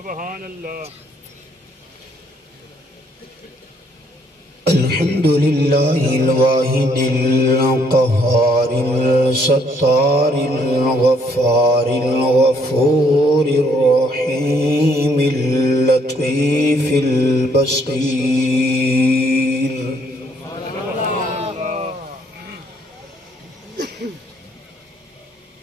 سبحان اللہ. الحمد لله الواحد القهار الستار الغفار الغفور الرحيم اللطيف البصير.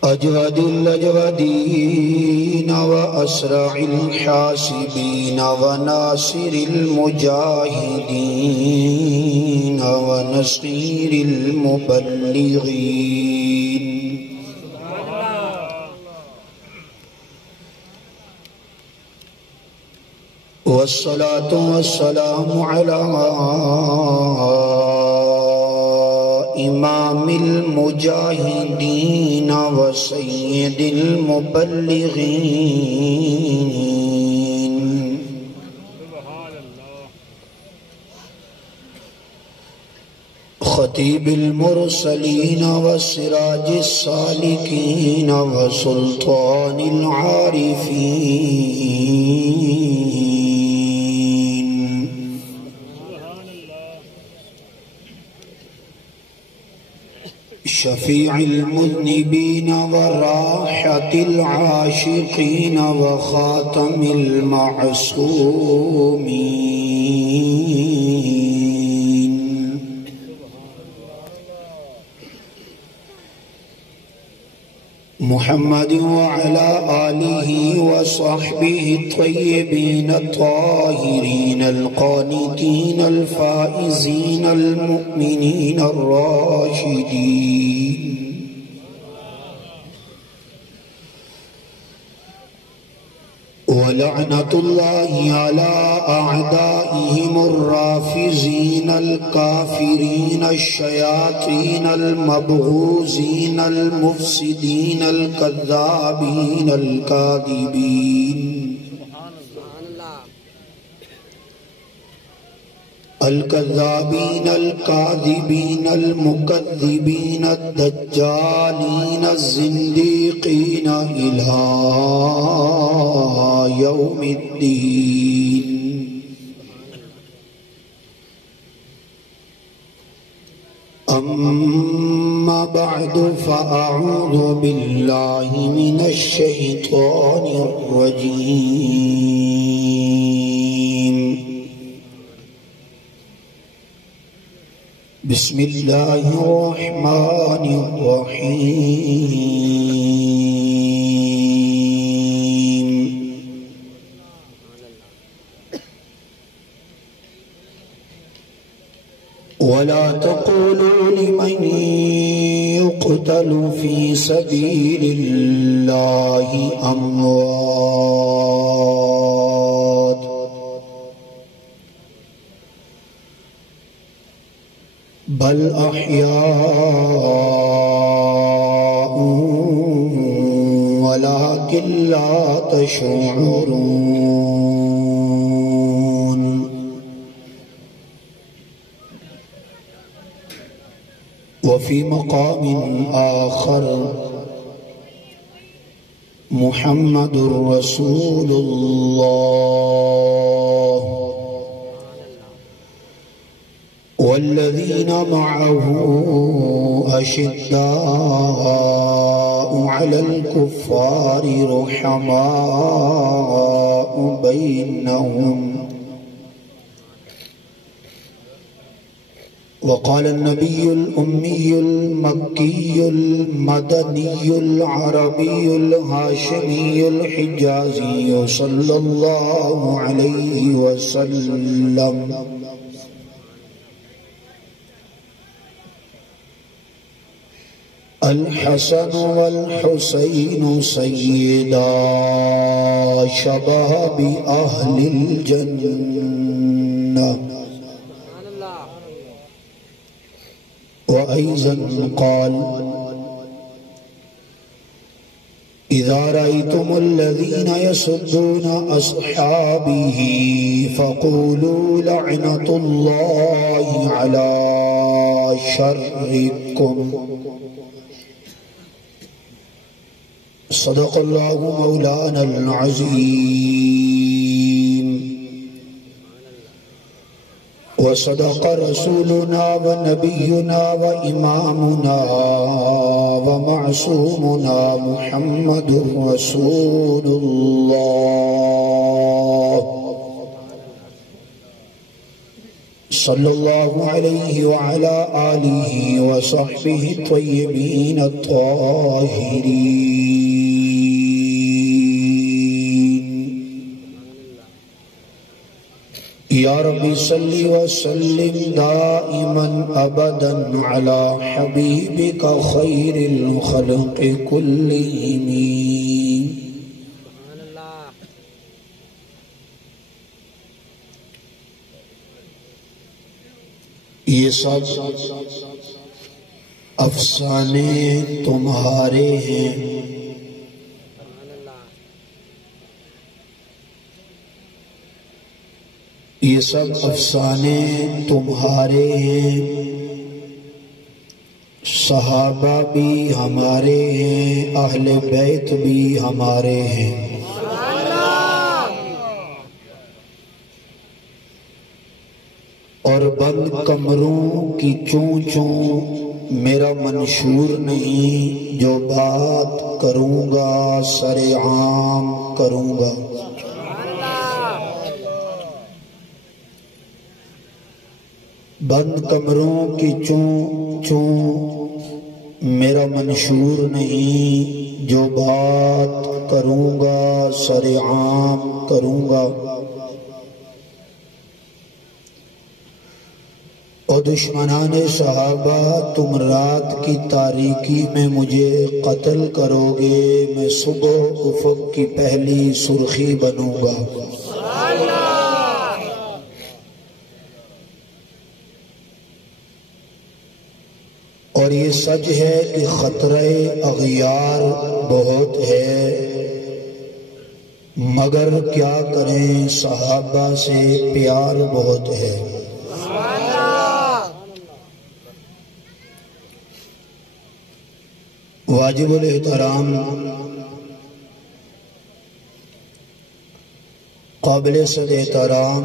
أجود الأجودين وأسرع الحاسبين وناصر المجاهدين ونصير المبلغين. والصلاة والسلام على امام المجاہدین و سید المبلغین. خطیب المرسلین و سراج السالکین و سلطان العارفین. شفیع المذنبین وراحة العاشقین وخاتم المعصومین. محمد وعلى آلہ وصحبہ الطیبین الطاہرین القانتین الفائزین المؤمنین الراشدین. ولعنة الله على أعدائهم الرافزين الكافرين الشياطين المبغوزين المفسدين الكذابين الكاذبين الكذابين الكاذبين المكذبين الدجالين الزنديقين إلى يوم الدين. أما بعد فأعوذ بالله من الشيطان الرجيم. بسم الله الرحمن الرحيم. ولا تقولوا لمن يقتل في سبيل الله أموات بل أحياء ولكن لا تشعرون. وفي مقام آخر محمد رسول الله والذين معه أشداء على الكفار رحماء بينهم. وقال النبي الأمي المكي المدني العربي الهاشمي الحجازي صلى الله عليه وسلم: الحسن والحسين سيدا شباب أهل الجنة. وأيضا قال: إذا رأيتم الذين يسبون أصحابه فقولوا لعنة الله على شركم. صدق الله مولانا العظيم. وصدق رسولنا ونبينا وإمامنا ومعصومنا محمد رسول الله صلى الله عليه وعلى آله وصحبه الطيبين الطاهرين یا ربی صلی وسلم دائما ابدا على حبیبک خیر الخلق کلہم. یہ سب افسانے تمہارے ہیں، یہ سب افسانے تمہارے ہیں، صحابہ بھی ہمارے ہیں، اہل بیت بھی ہمارے ہیں. اور بند کمروں کی چوں چوں میرا منشور نہیں، جو بات کروں گا سر عام کروں گا. بند کمروں کی چوں چوں میرا منشور نہیں، جو بات کروں گا سر عام کروں گا. اور دشمنان صحابہ تم رات کی تاریکی میں مجھے قتل کرو گے، میں صبح افق کی پہلی سرخی بنوں گا. اور یہ سچ ہے کہ خطرہ اغیار بہت ہے، مگر کیا کریں صحابہ سے پیار بہت ہے. واجب الاحترام قابل صد احترام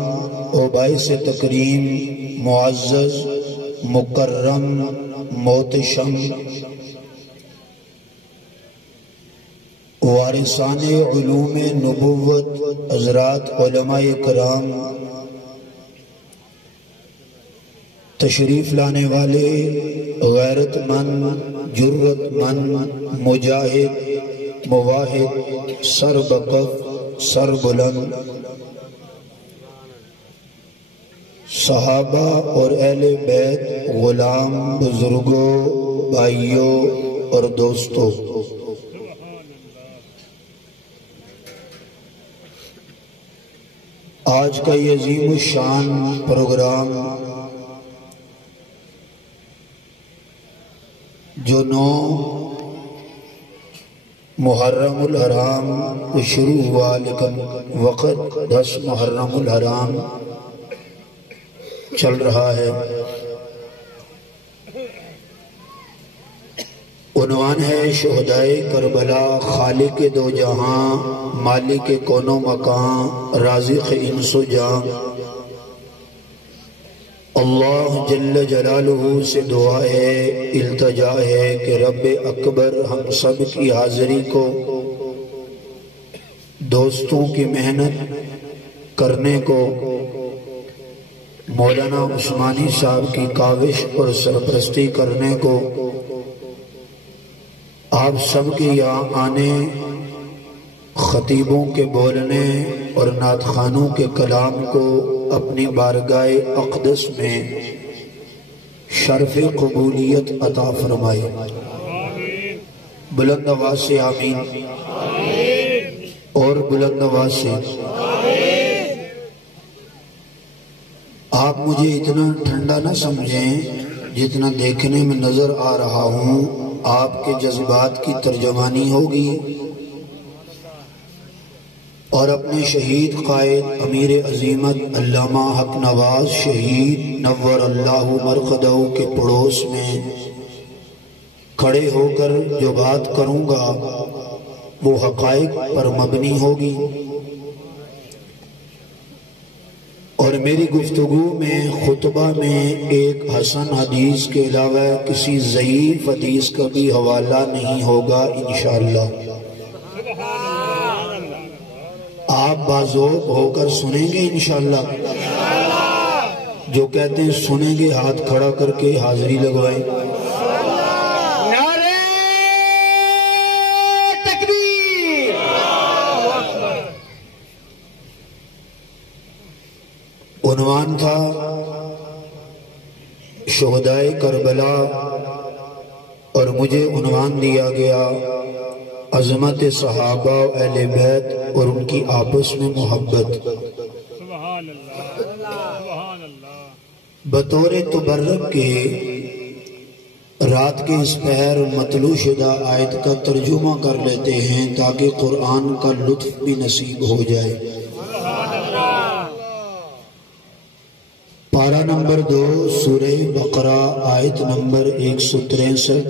و باعث تکریم معزز مکرم محتشم وارثان علوم نبوت حضرات علماء کرام، تشریف لانے والے غیرت مند جرت مند مجاہد مواحد سر بکف سر بلند صحابہ اور اہل بیت، غلام بزرگوں بھائیوں اور دوستوں، آج کا یہ عظیم الشان پروگرام جو 9 محرم الحرام شروع ہوا، لیکن وقت 10 محرم الحرام چل رہا ہے. عنوان ہے شہدائے کربلا، خالق دو جہاں، مالک کون و مکان، رازق انس و جان. اللہ جل جلالہ سے دعا ہے، التجا ہے کہ رب اکبر ہم سب کی حاضری کو دوستوں کی محنت کرنے کو، مولانا عثمانی صاحب کی کاوش اور سرپرستی کرنے کو، آپ سب کے یہاں آنے، خطیبوں کے بولنے اور نعت خوانوں کے کلام کو اپنی بارگاہ اقدس میں شرف قبولیت عطا فرمائے. بلند آواز سے آمین اور بلند آواز سے. آپ مجھے اتنا ٹھنڈا نہ سمجھیں، جتنا دیکھنے میں نظر آ رہا ہوں آپ کے جذبات کی ترجمانی ہوگی، اور اپنے شہید قائد امیر عظیمت علامہ حق نواز شہید نور اللہ مرقدہ کے پڑوس میں کھڑے ہو کر جو بات کروں گا وہ حقائق پر مبنی ہوگی، اور میری گفتگو میں خطبہ میں ایک حسن حدیث کے علاوہ کسی ضعیف حدیث کا بھی حوالہ نہیں ہوگا انشاءاللہ۔ آپ باذوق ہو کر سنیں گے انشاءاللہ؟ جو کہتے ہیں سنیں گے ہاتھ کھڑا کر کے حاضری لگوائیں۔ نعرہ تکبیر! عنوان تھا شہدائے کربلا، اور مجھے عنوان دیا گیا عظمت صحابہ و اہل بیت اور ان کی آپس میں محبت۔ سبحان اللہ، سبحان اللہ۔ بطور تبرک کے رات کے اس پہر مطلوع شدہ آیت کا ترجمہ کر لیتے ہیں تاکہ قرآن کا لطف بھی نصیب ہو جائے۔ پارہ نمبر 2 سورہ بقرہ آیت نمبر 163۔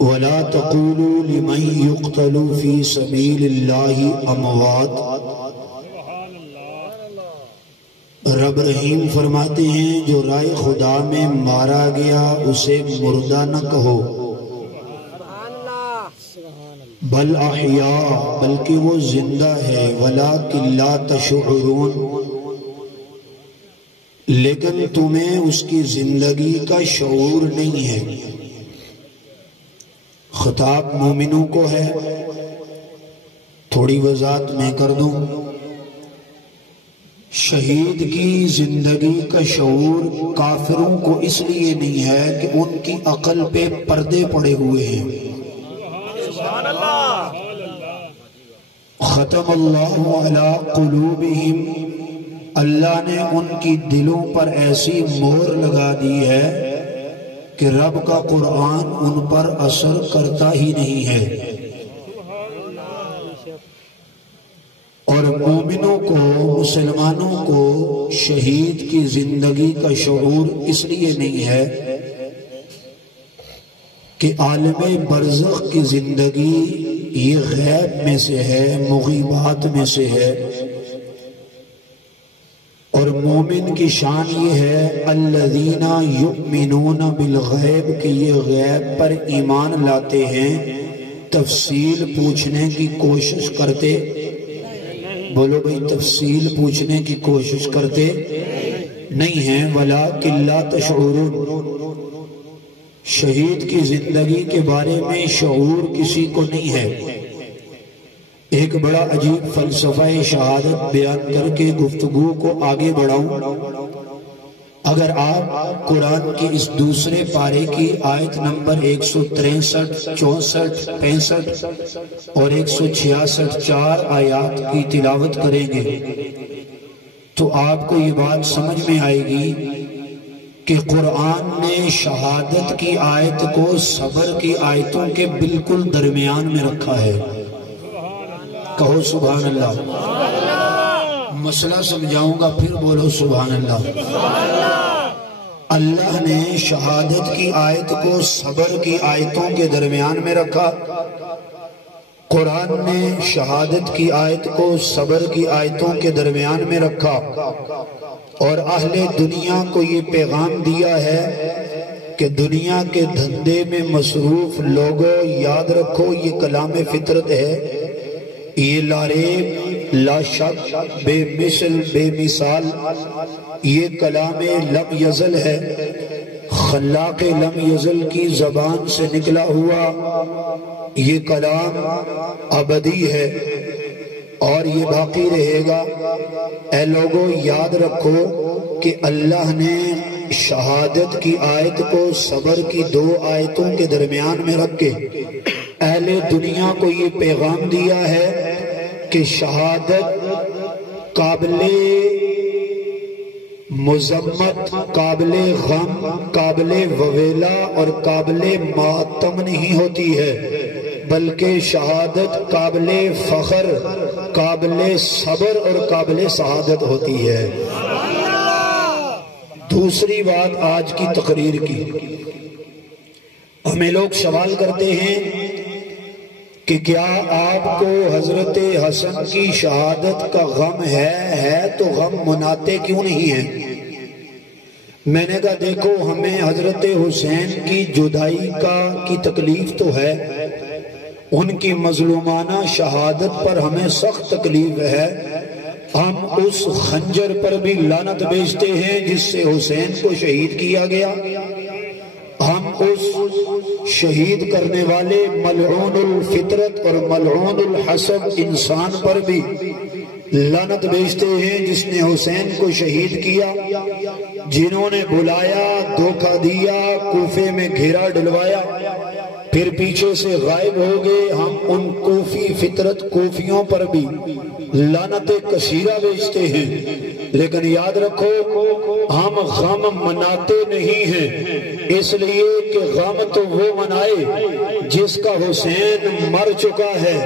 وَلَا تَقُولُوا لِمَنْ يُقْتَلُ فِي سَبِيلِ اللَّهِ أَمْوَاتٌ۔ رب رحیم فرماتے ہیں جو رائے خدا میں مارا گیا اسے مردہ نہ کہو، بل احیاء، بلکہ وہ زندہ ہے، وَلَٰكِن لَا تَشْعُرُونَ، لیکن تمہیں اس کی زندگی کا شعور نہیں ہے۔ خطاب مومنوں کو ہے۔ تھوڑی وضاحت میں کر دوں۔ شہید کی زندگی کا شعور کافروں کو اس لیے نہیں ہے کہ ان کی عقل پہ پردے پڑے ہوئے ہیں۔ ختم اللہ علی قلوبہم، اللہ نے ان کی دلوں پر ایسی مہر لگا دی ہے کہ رب کا قرآن ان پر اثر کرتا ہی نہیں ہے۔ اور مومنوں کو، مسلمانوں کو شہید کی زندگی کا شعور اس لیے نہیں ہے کہ عالم برزخ کی زندگی یہ غیب میں سے ہے، مغیبات میں سے ہے۔ اور مومن کی شان یہ ہے الذین یؤمنون بالغیب، کہ یہ غیب پر ایمان لاتے ہیں، تفصیل پوچھنے کی کوشش کرتے، بولو بھئی تفصیل پوچھنے کی کوشش کرتے نہیں ہیں، وَلَٰكِن لَا تَشْعُرُونَ، شہید کی زندگی کے بارے میں شعور کسی کو نہیں ہے۔ ایک بڑا عجیب فلسفہ شہادت بیان کر کے گفتگو کو آگے بڑھاؤں۔ اگر آپ قرآن کی اس دوسرے پارے کی آیت نمبر 163، 64، 65 اور 166 4 آیات کی تلاوت کریں گے تو آپ کو یہ بات سمجھ میں آئے گی کہ قرآن نے شہادت کی آیت کو صبر کی آیتوں کے بالکل درمیان میں رکھا ہے۔ کہو سبحان اللہ۔ مسئلہ سمجھاؤں گا پھر بولو سبحان اللہ۔ اللہ نے شہادت کی آیت کو صبر کی آیتوں کے درمیان میں رکھا، قرآن نے شہادت کی آیت کو صبر کی آیتوں کے درمیان میں رکھا، اور اہل دنیا کو یہ پیغام دیا ہے کہ دنیا کے دھندے میں مصروف لوگوں یاد رکھو یہ کلام فطرت ہے، یہ لا ریب، لا شک، بے مثل، بے مثال، یہ کلام لم یزل ہے، خلاق لم یزل کی زبان سے نکلا ہوا یہ کلام ابدی ہے اور یہ باقی رہے گا۔ اے لوگوں یاد رکھو کہ اللہ نے شہادت کی آیت کو صبر کی 2 آیتوں کے درمیان میں رکھ کے اہل دنیا کو یہ پیغام دیا ہے کہ شہادت قابل مذمت، قابل غم، قابل وویلا اور قابل ماتم نہیں ہوتی ہے، بلکہ شہادت قابل فخر، قابل صبر اور قابل سعادت ہوتی ہے۔ دوسری بات آج کی تقریر کی، ہمیں لوگ سوال کرتے ہیں کہ کیا آپ کو حضرت حسن کی شہادت کا غم ہے تو غم مناتے کیوں نہیں ہیں؟ میں نے کہا دیکھو ہمیں حضرت حسین کی جدائی کی تکلیف تو ہے، ان کی مظلومانہ شہادت پر ہمیں سخت تکلیف ہے، ہم اس خنجر پر بھی لعنت بھیجتے ہیں جس سے حسین کو شہید کیا گیا، ہم اس شہید کرنے والے ملعون الفطرت اور ملعون الحسب انسان پر بھی لعنت بھیجتے ہیں جس نے حسین کو شہید کیا، جنہوں نے بلایا، دھوکہ دیا، کوفے میں گھیرا ڈلوایا، پھر پیچھے سے غائب ہو گئے۔ ہم ان کوفی فطرت کوفیوں پر بھی لعنت کثیرہ بھیجتے ہیں، لیکن یاد رکھو ہم غم مناتے نہیں ہیں، اس لیے کہ غم تو وہ منائے جس کا حسین مر چکا ہے۔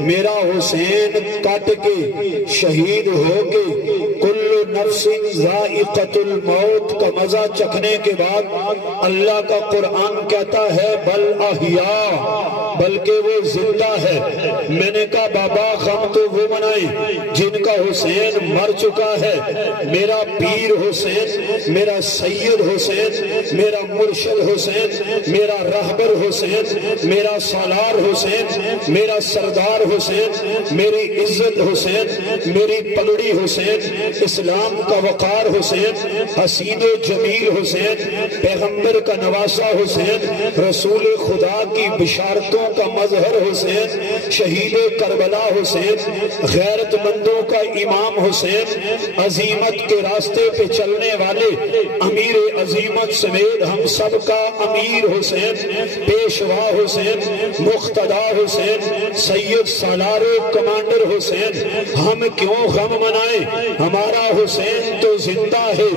میرا حسین کٹ کے شہید ہو کے کل نفس ذائقۃ الموت کا مزہ چکھنے کے بعد اللہ کا قرآن کہتا ہے بل احیاء، بلکہ وہ زندہ ہے۔ میں نے کہا بابا غم تو وہ منائیں جن کا حسین مر چکا ہے۔ میرا پیر حسین، میرا سید حسین، میرا مرشد حسین، میرا رہبر حسین، میرا سالار حسین، میرا سردار حسین، میری عزت حسین، میری پگڑی حسین، اسلام کا وقار حسین، حسین و جمیل حسین، پیغمبر کا نواسہ حسین، رسول خدا کی بشارتوں کا مظہر حسین، شہید کربلا حسین، غیرت مندوں کا امام حسین، عظیمت کے راستے پہ چلنے والے امیر عظیمت سمیت ہم سب کا امیر حسین، پیشوا حسین، مقتدا حسین، سید سالار کمانڈر حسین۔ ہم کیوں غم منائیں؟ ہمارا حسین تو زندہ ہے،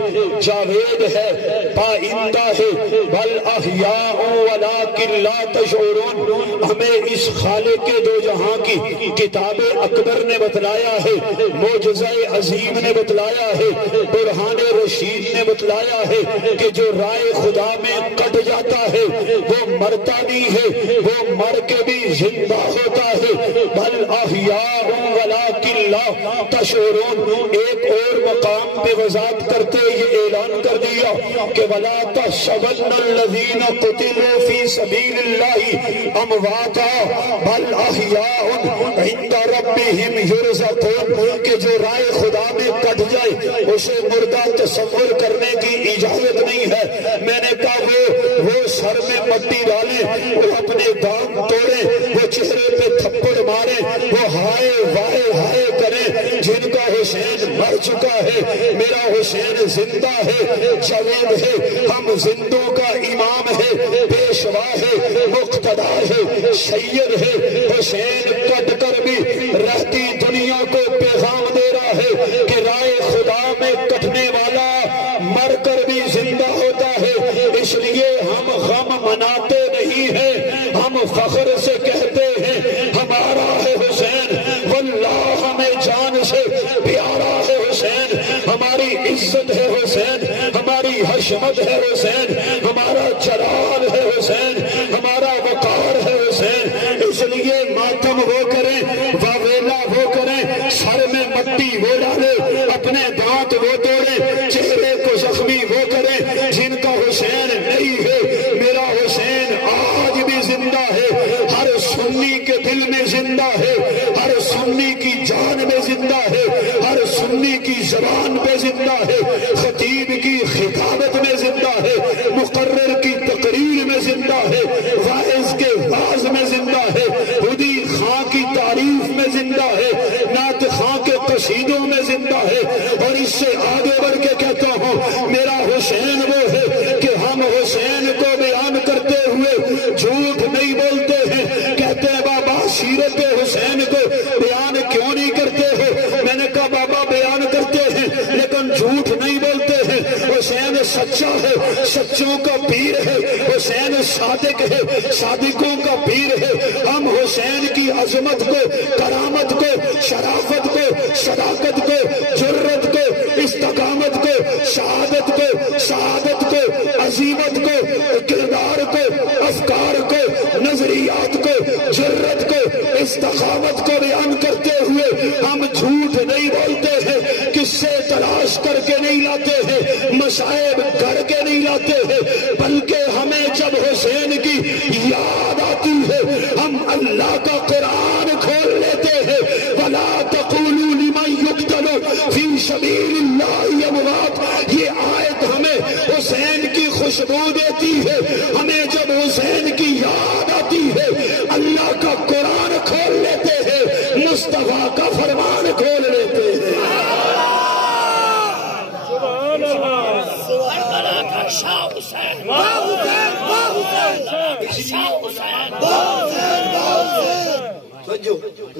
جاوید ہے، پائندہ ہے، بل احیاء ولکن لا تشعرون۔ ہمیں اس خالق کے دو جہاں کی کتاب اکبر نے بتلایا ہے، معجزہ عظیم نے بتلایا ہے، برہان رشید نے بتلایا ہے کہ جو رائے خدا میں کٹ جاتا ہے وہ مرتا نہیں ہے، وہ مر کے بھی زندہ ہوتا ہے۔ بل احیاء ولکن لا تشعرون۔ ایک اور مقام پہ وضاحت کرتے یہ اعلان کر دیا کہ ولا تحسبن الذین قتلوا فی سبیل اللہ امواتا بل احیاء عند ربہم یرزقون، کہ جو رائے خدا میں کٹ جائے اسے مردہ تصور کرنے کی اجازت نہیں ہے۔ میں نے کہا وہ سر میں مٹی ڈالیں، وہ اپنے دانت توڑیں، وہ چہرے پہ تھپڑ ماریں، وہ ہائے وائے ہائے کریں، جن کا حسین مر چکا ہے۔ میرا حسین زندہ ہے، جاوید ہے، ہم زندوں کا امام ہے، پیشوا ہے، مقتدا ہے، سید ہے۔ حسین کٹ کر بھی رہتی دنیا کو پیغام دے رہا ہے کہ رائے خدا میں کٹنے والا مر کر بھی زندہ ہوتا ہے۔ اس لیے ہم غم مناتے نہیں ہیں، ہم فخر سے کہتے ہیں ہمارا ہے حسین، واللہ ہمیں جان سے پیارا ہے حسین، ہماری عزت ہے حسین، ہماری حشمت ہے حسین، ہمارا جلال ہے حسین، ہمارا وقار ہے حسین۔ اس لیے ماتم وہ کریں، واویلا وہ کریں، سر میں مٹی وہ ڈالیں، اپنے دانت وہ توڑیں، چہرے کو زخمی وہ کریں جن کا حسین نہیں ہے۔ میرا حسین آج بھی زندہ ہے، ہر سنی کے دل میں زندہ ہے، ہر سنی کی جان میں زندہ ہے، ہر سنی کی زبان پہ زندہ ہے، خطیب کی خطابت میں زندہ ہے، مقرر کی تقریر میں زندہ ہے، واعظ کے واعظ میں زندہ ہے، خودی خاں کی تعریف میں زندہ ہے، نعت خاں کے قصیدوں میں زندہ ہے۔ اور اس سے آگے بڑھ کے کہتا ہوں میرا حسین وہ ہے کہ ہم حسین کو بیان کرتے ہوئے جھوٹ نہیں بولتے ہیں، کہتے ہیں بابا سیرت حسین کو بیان کیوں نہیں کرتے ہو؟ میں نے کہا بابا بیان کرتے ہیں لیکن جھوٹ نہیں بولتے ہیں۔ حسین سچا ہے، سچوں کا پیر ہے، حسین صادق ہے، صادقوں کا پیر ہے۔ ہم حسین کی عظمت کو، کرامت کو، شرافت کو، صداقت کو، جرت کو، استقامت کو، شہادت کو، سعادت کو، عظیمت کو، کردار کو، افکار کو، نظریات کو، جرت کو، کو بیان کرتے ہوئے ہم جھوٹ نہیں بولتے ہیں، قصے تلاش کر کے نہیں لاتے ہیں، مصائب کر کے نہیں لاتے ہیں، بلکہ ہمیں جب حسین کی یاد آتی ہے ہم اللہ کا قرآن کھول لیتے ہیں۔ وَلَا تَقُولُوا لِمَنْ يُقْتَلُ فِي سَبِيلِ اللَّهِ أَمْوَاتٌ، یہ آیت ہمیں حسین کی خوشبو دیتی ہے۔ ہمیں جب حسین کی یاد آتی ہے اللہ کا قرآن کھول لیتے ہیں، مصطفیٰ کا فرمان کھول لیتے ہیں۔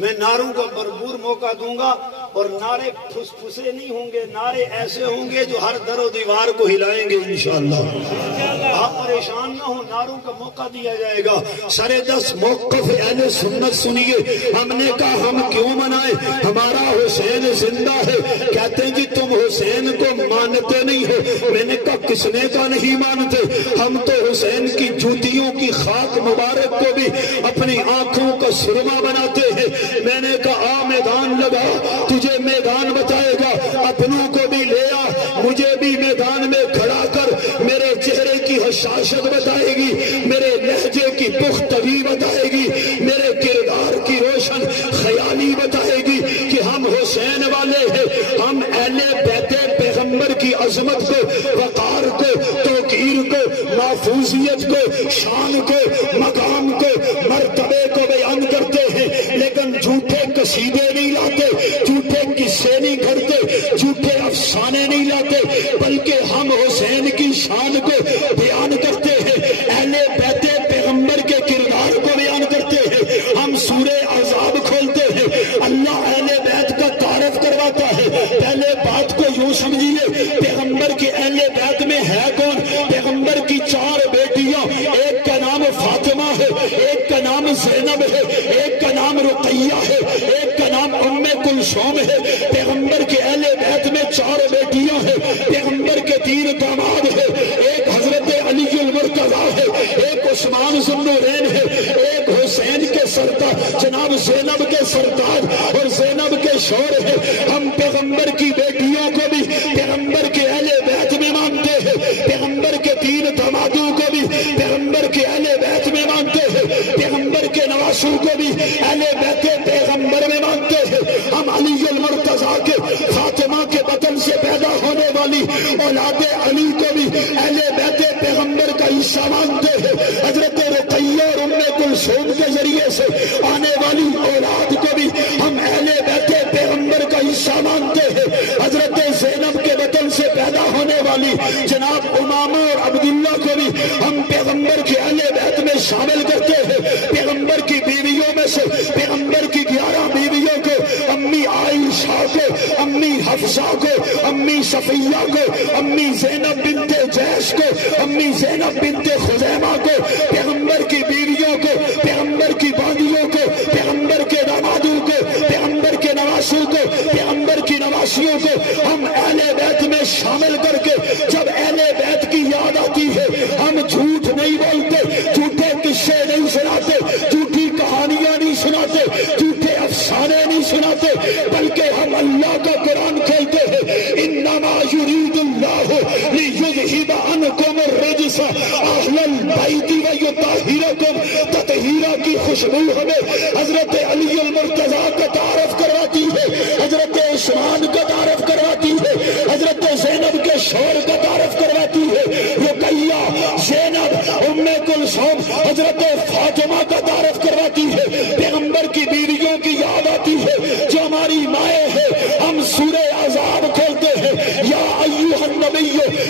میں نعروں کا بھرپور موقع دوں گا اور نعرے پھسے نہیں ہوں گے، نعرے ایسے ہوں گے جو ہر در و دیوار کو ہلائیں گے انشاءاللہ۔ آپ پریشان نہ ہوں، نعروں کا موقع دیا جائے گا۔ سر دس موقف اہل سنت سنیے۔ ہم نے کہا ہم کیوں منائیں، ہمارا حسین زندہ ہے۔ کہتے ہیں جی تم حسین کو مانتے نہیں ہو۔ میں نے کہا کس نے کا نہیں مانتے، ہم تو حسین کی جوتیوں کی خاک مبارک کو بھی اپنی آنکھوں کا سرما بناتے ہیں۔ میں نے کہا آ میدان لگا، تجھے میدان بتائے گا، اپنوں کو بھی لے آ، مجھے بھی میدان میں کھڑا کر، میرے چہرے کی حشاشت بتائے گی، میرے لہجے کی پختگی بتائے گی، میرے کردار کی روشن خیالی بتائے گی کہ ہم حسین والے ہیں۔ ہم اہل بیت پیغمبر کی عظمت کو، وقار کو، توقیر کو، محفوظیت کو، شان کو، مقام کو، مرتبے کو بیان کرتے ہیں، لیکن جھوٹے قصیدے نہیں لاتے، جھوٹے قصے نہیں گھڑتے، جھوٹے افسانے نہیں لاتے، بلکہ ہم حسین کی شان کو بیان کرتے ہیں، اہل بیت پیغمبر کے کردار کو بیان کرتے ہیں۔ ہم سورہ احزاب کھولتے ہیں، اللہ اہل بیت کا تعارف کرواتا ہے۔ پہلے بات کو یوں سمجھیے، پیغمبر کے اہل بیت میں ہے کون؟ پیغمبر کی 4 بیٹیاں، ایک کا نام فاطمہ ہے، ایک کا نام زینب ہے، ایک کا نام رقیہ ہے، ایک کا نام ام کلثوم ہے۔ پیغمبر کے اہل بیت میں 4 بیٹیاں ہیں، پیغمبر کے 3 داماد ہیں، ایک حضرت علی المرتضیٰ ہے، ایک عثمان ذو النورین ہے، ایک حسین کے سردار جناب زینب کے سردار اور زینب کے شوہر ہے۔ ہم پیغمبر کی بیٹیوں کو بھی پیغمبر کے اہل بیت میں مانتے ہیں، پیغمبر کے 3 دامادوں کو بھی پیغمبر کے اہل بیت میں مانتے ہیں، پیغمبر کے نواسوں کو بھی اہل بیت پیغمبر میں مانتے ہیں۔ ہم علی المرتضیٰ کے فاطمہ کے بطن سے پیدا ہونے والی اولاد علی کو بھی اہل بیت پیغمبر کا حصہ مانتے ہیں۔ حضرت رقیہ اور ام کلثوم کے ذریعے سے آنے والی اولاد کو بھی ہم اہل بیت پیغمبر کا حصہ مانتے ہیں۔ حضرت زینب کے بطن سے پیدا ہونے والی جناب امامہ اور عبداللہ کو بھی ہم پیغمبر کے اہل بیت میں شامل کرتے ہیں۔ پیغمبر کی بیویوں میں سے پیغمبر کی 11 بیویوں کو، امی عائشہ کو، امی حفصہ کو، امی صفیہ کو، امی زینب بنت جیش کو، امی زینب بنت خزیمہ کو، پیغمبر کی بیویوں کو، پیغمبر کی باندیوں کو، پیغمبر کے دامادوں کو، پیغمبر کے نواسوں کو، پیغمبر کی نواسیوں کو ہم اہل بیت میں شامل کر کے جب اہل بیت کی یاد آتی ہے ہم جھوٹ نہیں بولتے، جھوٹے قصے نہیں سناتے، جھوٹی کہانیاں نہیں سناتے، جھوٹے افسانے نہیں سناتے، بلکہ ہم اللہ کا قرآن کھولتے ہیں۔ انما یرید اللہ لیذھب عنکم الرجس اہل البیت ویطہرکم تطہیرا کی خوشبو ہمیں حضرت علی المرتضیٰ کا تعارف کرواتی ہے، حضرت عثمان کا تعارف کرواتی ہے، حضرت زینب کے شوہر کا تعارف کرواتی ہے، رقیہ، زینب، ام کلثوم، حضرت فاطمہ کا تعارف کرواتی ہے، پیغمبر کی بیویوں کی یاد آتی ہے جو ہماری مائیں ہیں۔ ہم سورہ احزاب کھولتے ہیں، یا ایھا النبی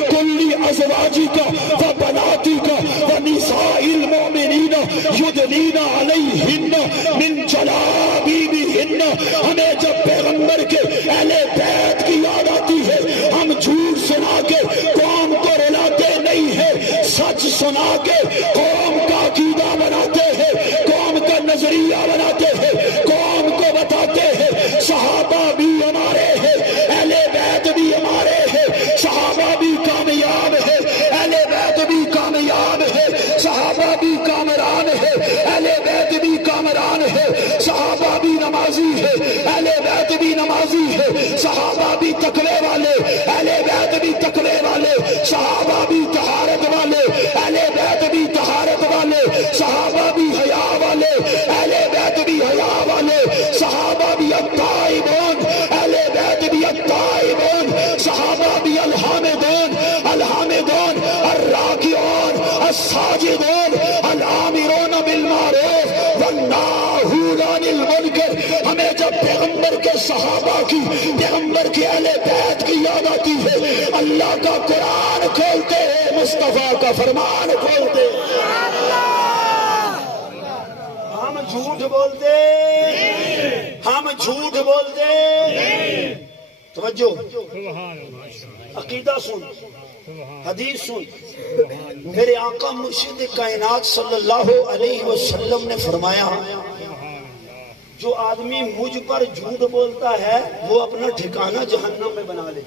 کل ازواجک و بناتک و نساء المؤمنین یدنین علیہن من جلابیبہن۔ ہمیں جب پیغمبر کے اہل بیت کی یاد آتی ہے ہم جھوٹ سنا کے قوم کو رلاتے نہیں ہیں، سچ سنا کے قوم کا عقیدہ بناتے ہیں، قوم کا نظریہ بناتے ہیں، قوم کو بتاتے ہیں صحابہ بھی ہمارے ہیں، اہل بیت بھی ہمارے ہیں، صحابہ بھی کامیاب ہے، اہل بیت بھی کامیاب ہے، صحابہ بھی کامران ہے، اہل بیت بھی کامران ہے، صحابہ بھی نماز نمازی ہے، اہل بیت بھی نمازی ہے، صحابہ بھی تقوی والے، اہل بیت بھی تقوی والے، صحابہ بھی طہارت والے، اہل بیت بھی طہارت والے، صحابہ بھی حیا والے، اہل بیت بھی حیا والے، صحابہ بھی التائبون، اہل بیت بھی التائبون، صحابہ بھی الحامدون، الحامدون الراکعون الساجدون الآمرون بالمعروف والناہون عن المنکر۔ ہمیں جب پیغمبر کے صحابہ کی، پیغمبر کی اہل بیت کی یاد آتی ہے، اللہ کا قرآن کھولتے ہیں، مصطفیٰ کا فرمان کھولتے ہیں۔ ہم جھوٹ بولتے، ہم جھوٹ بولتے، توجہ، سبحان اللہ، عقیدہ سن، حدیث سن۔ میرے آقا مرشد کائنات صلی اللہ علیہ وسلم نے فرمایا، جو آدمی مجھ پر جھوٹ بولتا ہے وہ اپنا ٹھکانہ جہنم میں بنا لے۔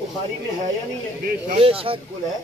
بخاری میں ہے یا نہیں ہے؟ بے شک ہے،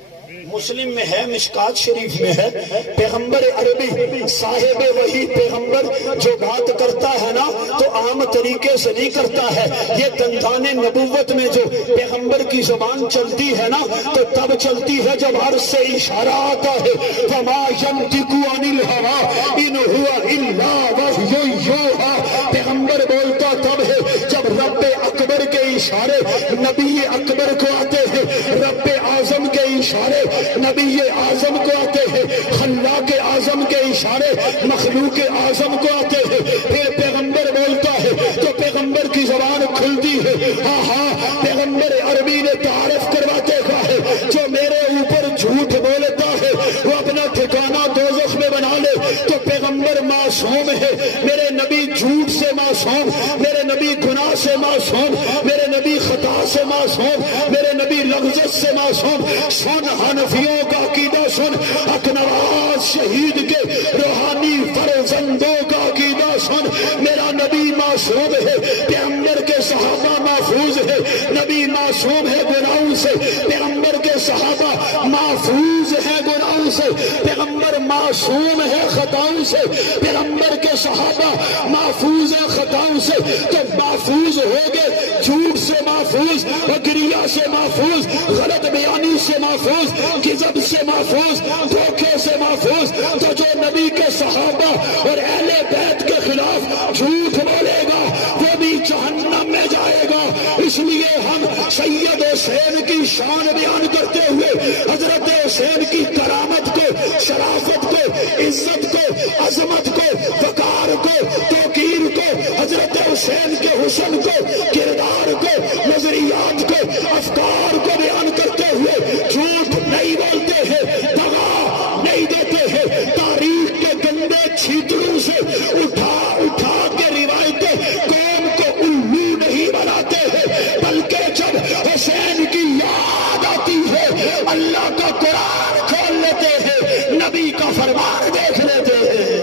مسلم میں ہے، مشکات شریف میں ہے۔ پیغمبر عربی صاحب وحی پیغمبر جو بات کرتا ہے نا تو عام طریقے سے نہیں کرتا ہے، یہ دندان نبوت میں جو پیغمبر کی زبان چلتی ہے نا تو تب چلتی ہے جب عرض سے اشارہ آتا ہے، وَمَا يَنْطِقُ عَنِ الْهَوَىٰ إِنْ هُوَ إِلَّا وَحْيٌ يُوحَىٰ۔ پیغمبر بولتا تب ہے جب رب اکبر کے اشارے نبی اکبر کو آتے ہیں، رب اعظم کے اشارے نبی اعظم کو آتے ہیں، خلاق اعظم کے اشارے مخلوق اعظم کو آتے ہیں، پھر پیغمبر بولتا ہے تو پیغمبر کی زبان کھلتی ہے۔ ہاں ہاں، پیغمبر عربی نے تعارف کرواتے کہا ہے، جو میرے اوپر جھوٹ بولتا ہے وہ اپنا ٹھکانہ دوزخ میں بنا لے۔ تو پیغمبر معصوم ہے، میرے نبی جھوٹ سے معصوم، میرے نبی گناہ سے معصوم، میرے نبی خطا سے معصوم، میرے نبی لغزش سے معصوم۔ سن حنفیوں کا عقیدہ سن، حق نواز شہید کے روحانی فرزندوں کا عقیدہ سن، میرا نبی معصوم ہے، پیغمبر کے صحابہ محفوظ ہے، نبی معصوم ہے گناہوں سے، پیغمبر کے صحابہ محفوظ ہے گناہوں سے، پیغمبر معصوم ہے خطاؤں سے، پیغمبر کے صحابہ محفوظ ہے خطاؤں سے۔ تو محفوظ ہو گئے، جھوٹ سے محفوظ، وگریہ سے محفوظ، غلط بیانی سے محفوظ، کذب سے محفوظ، دھوکے سے محفوظ۔ تو جو نبی کے صحابہ اور اہل بیت کے خلاف جھوٹ بولے گا وہ بھی جہنم میں جائے گا۔ اس لیے ہم سید حسین کی شان بیان کرتے ہوئے حضرت حسین کی کرامت کو، شرافت کو، عزت کو، عظمت کو، وقار کو، توقیر کو، حضرت حسین کے حسن کو، کردار کو، نظریات کو، افکار کو بیان کرتے ہوئے جھوٹ نہیں بولتے ہیں، دغا نہیں دیتے ہیں، تاریخ کے گندے چھیتروں سے اٹھا اٹھا کے روایتیں قوم کو الو نہیں بناتے ہیں، بلکہ جب حسین کی یاد آتی ہے اللہ کا قرآن کھول لیتے ہیں، نبی کا فرمان دیکھ لیتے ہیں۔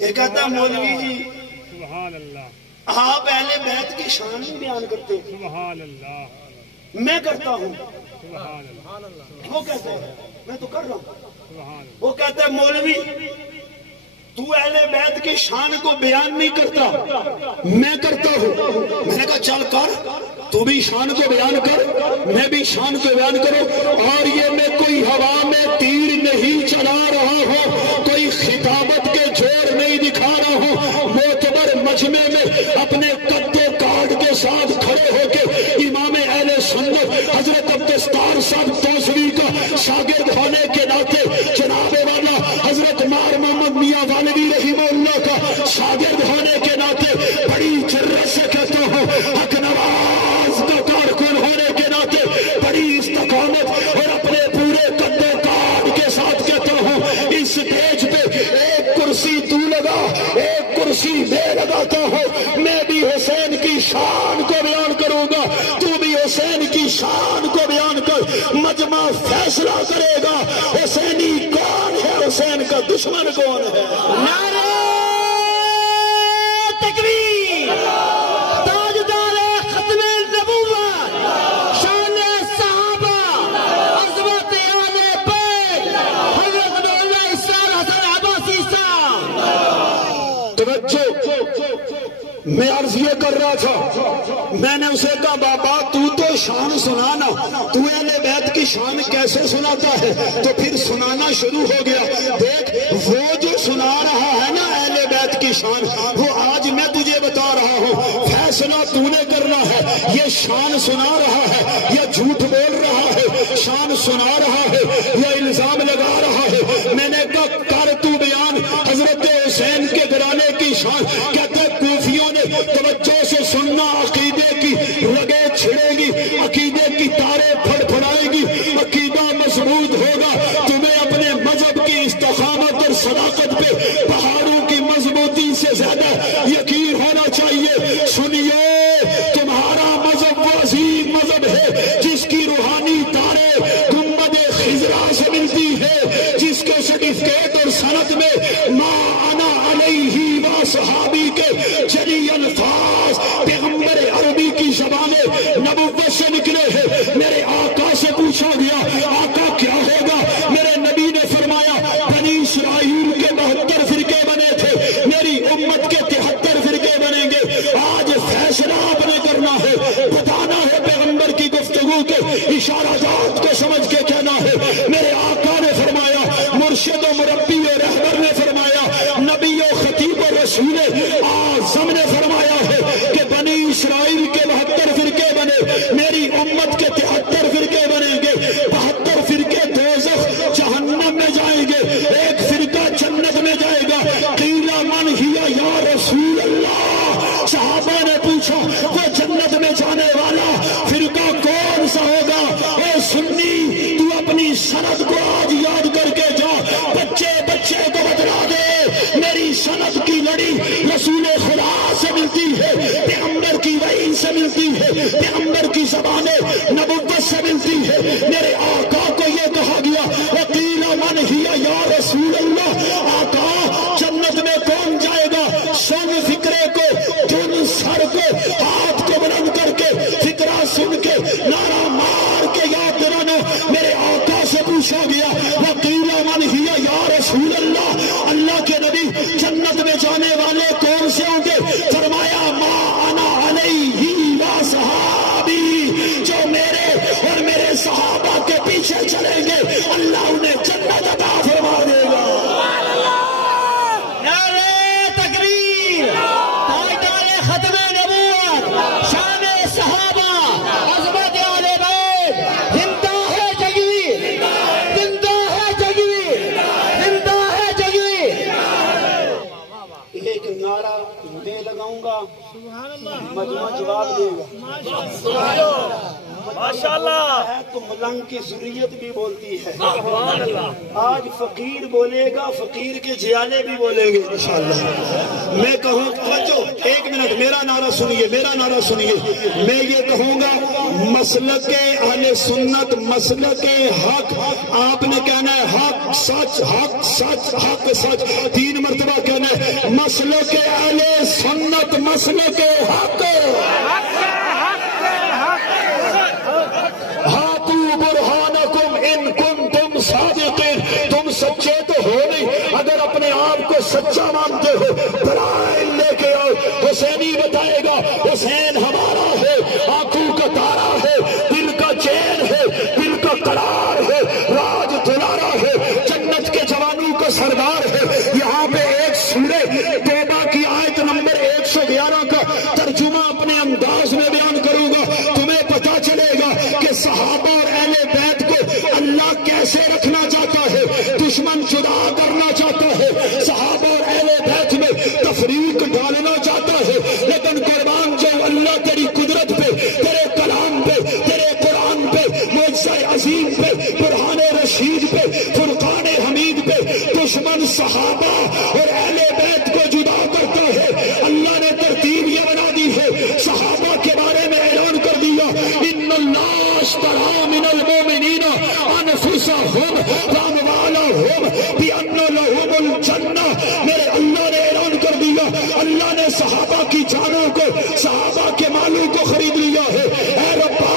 یہ کہتا ہے مولوی جی سبحان اللہ، آپ اہل بیت کی شان نہیں بیان کرتے، سبحان اللہ، میں کرتا ہوں۔ سبحان اللہ، وہ کہتے ہیں میں تو کر رہا ہوں۔ سبحان اللہ، وہ کہتا ہے مولوی تو اہل بیت کی شان کو بیان نہیں کرتا، میں کرتا ہوں۔ میں نے کہا چل کر، تو بھی شان کو بیان کر، میں بھی شان کو بیان کروں۔ اور یہ میں کوئی ہوا میں تیر نہیں چلا رہا ہوں، کوئی خطابت کے جوڑ نہیں دکھا رہا ہوں، معتبر مجمع میں اپنے قد و کاٹ کے ساتھ کھڑے ہو کے امام اہل سنت حضرت عبدالستار صاحب توسوی کا شاگرد ہونے کے ناطے، جناب والا حضرت مار محمد میاں والوی رحمہ اللہ کا شاگرد ہونے کے ناطے بڑی جرأت سے کہتا ہوں، حق نواز کا کارکن ہونے کے ناطے بڑی استقامت اور اپنے پورے قد و کاٹ کے ساتھ کہتا ہوں، اس اسٹیج پہ ایک کرسی تو لگا، ایک کرسی میں لگاتا ہوں، میں بھی حسین کی شان کو بیان کروں گا، تو بھی حسین کی شان کو بیان کر، مجمع فیصلہ کرے گا حسینی کون ہے، حسین کا دشمن کون ہے۔ نعرہ تکبیر، تاجدار ختم نبوت، شان صحابہ، عظمت اہل بیت، حضرت مولانا میں عرض یہ کر رہا تھا، میں نے اسے کہا بابا تو شان سنانا، تو اہل بیت کی شان کیسے سناتا ہے؟ تو پھر سنانا شروع ہو گیا۔ دیکھ وہ جو سنا رہا ہے نا اہل بیت کی شان، وہ آج میں تجھے بتا رہا ہوں، فیصلہ تو نے کرنا ہے، یہ شان سنا رہا ہے یا جھوٹ بول رہا ہے، شان سنا رہا ہے یا الزام لگا رہا ہے۔ میں نے کہا کر تو بیان حضرت حسین کے گھرانے کی شان۔ کہتے کوفیوں نے توجہ سے سننا، عقیدے کی رگیں چھڑے گی، عقیدے کی تاریں پھڑ پھڑائے گی، عقیدہ مضبوط ہوگا، تمہیں اپنے مذہب کی استقامت اور صداقت پہ پہاڑوں کی مضبوطی سے زیادہ یقین ہونا چاہیے۔ سنیے تمہارا مذہب وہ عظیم مذہب ہے جس کی روحانی تاریں گنبد خضرا سے ملتی ہے، جس کے سرٹیفکیٹ اور سند میں ما انا علیہ و صحابی کے جلی الفاظ پیغمبر عربی کی زبان نبوت سے نکلے ہیں۔ میرے آقا سے پوچھا گیا آقا کیا ہوگا؟ میرے نبی نے فرمایا بنی اسرائیل کے 72 فرقے بنے تھے، میری امت کے 73 فرقے بنیں گے۔ آج فیصلہ آپ نے کرنا ہے، بتانا ہے پیغمبر کی گفتگو کے اشارات کو سمجھ کے کہنا ہے۔ میرے آقا نے فرمایا، مرشد و مربی و رہبر نے فرمایا، نبی و خطیب و رسول اعظم نے فرمایا ہے کہ بنی اسرائیل کے 72 فرقے بنے، میری امت کے 73 فرقے بنیں گے۔ 72 فرقے دوزخ جہنم میں جائیں گے، ایک فرقہ جنت میں جائے گا۔ قیل من ہی یا رسول اللہ، صحابہ نے پوچھا وہ جنت میں جانے والا فرقہ کون سا ہوگا؟ اے سنی تو اپنی سند کو آج یاد کر کے جا، بچے بچے کو بتلا دے میری سند کی لڑی رسول خدا سے ملتی ہے، پیغمبر کی وحی سے ملتی ہے، پیغمبر کی زبان نبوت سے ملتی ہے۔ میرے آقا کو یہ کہا گیا وقیل من ہی یا رسول اللہ، آقا جنت میں کون جائے گا؟ سن فکرے کو، دن سر کو، ہاتھ کو بلند کر کے فکرہ سن کے نعرہ مار کے یاد دلانا۔ میرے آقا سے پوچھا گیا وقیل من ہی یا رسول اللہ، اللہ کے نبی جنت میں جانے والے کون سے ہوں گے؟ فرمایا ما انا علیہ و صحابی، جو میرے اور میرے صحابہ کے پیچھے چلیں گے اللہ انہیں جنت عطا فرما دے گا۔ نعرہ تکبیر، تاجدار ختم نبوت، شان صحابہ، عظمت اہل بیت، زندہ ہے جگیر، زندہ ہے جگیر، زندہ ہے جگیر۔ ایک نعرہ میں لگاؤں گا، مجمع جواب دے گا۔ ماشاءاللہ ہے تو ملنگ کی ذریت بھی بولتی ہے، آج فقیر بولے گا، فقیر کے جیالے بھی بولیں گے انشاءاللہ۔ میں کہوں ایک منٹ میرا نعرہ سنیے، میرا نعرہ سنیے، میں یہ کہوں گا مسلک اہل سنت، مسلک حق، آپ نے کہنا ہے حق سچ، حق سچ، حق سچ، 3 مرتبہ کہنا ہے مسلک اہل سنت، مسلک حق، ہاتھو برہانکم ان کنتم صادقین، تم سچے تو ہو نہیں، اگر اپنے آپ کو سچا مانتے ہو دلائل لے کے آؤ۔ حسینی بتائے گا حسین ہمارا ہے، آنکھوں کا تارا ہے، دل کا چین ہے، دل کا قرار ہے، راج دلارا ہے، جنت کے جوانوں کا سردار ہے۔ یہاں پہ ایک سورہ توبہ کی آیت نمبر 111 کا ترجمہ اپنے انداز میں بیان کروں گا، تمہیں پتا چلے گا کہ صحابہ اور اہل بیت کو اللہ کیسے رکھنا چاہتا ہے، دشمن جدا کرنا چاہتا ہے، صحابہ اور اہل بیت میں تفریق ڈالنا چاہتا ہے، لیکن قربان جو اللہ تیری قدرت پہ، تیرے کلام پہ، تیرے قرآن پہ، معجزہ عظیم پہ، برہان رشید پہ، فرقان حمید پہ دشمن صحابہ اور اہل بیت کو جدا کرتا ہے۔ اللہ نے ترتیب یہ بنا دی ہے، صحابہ کے بارے میں اعلان کر دیا ان اللہ اشتری من المؤمنین انفسهم واموالهم بان لهم الجنہ، میرے اللہ نے اعلان کر دیا، اللہ نے صحابہ کی جانوں کو، صحابہ کے مالوں کو خرید لیا ہے۔ اے ربا،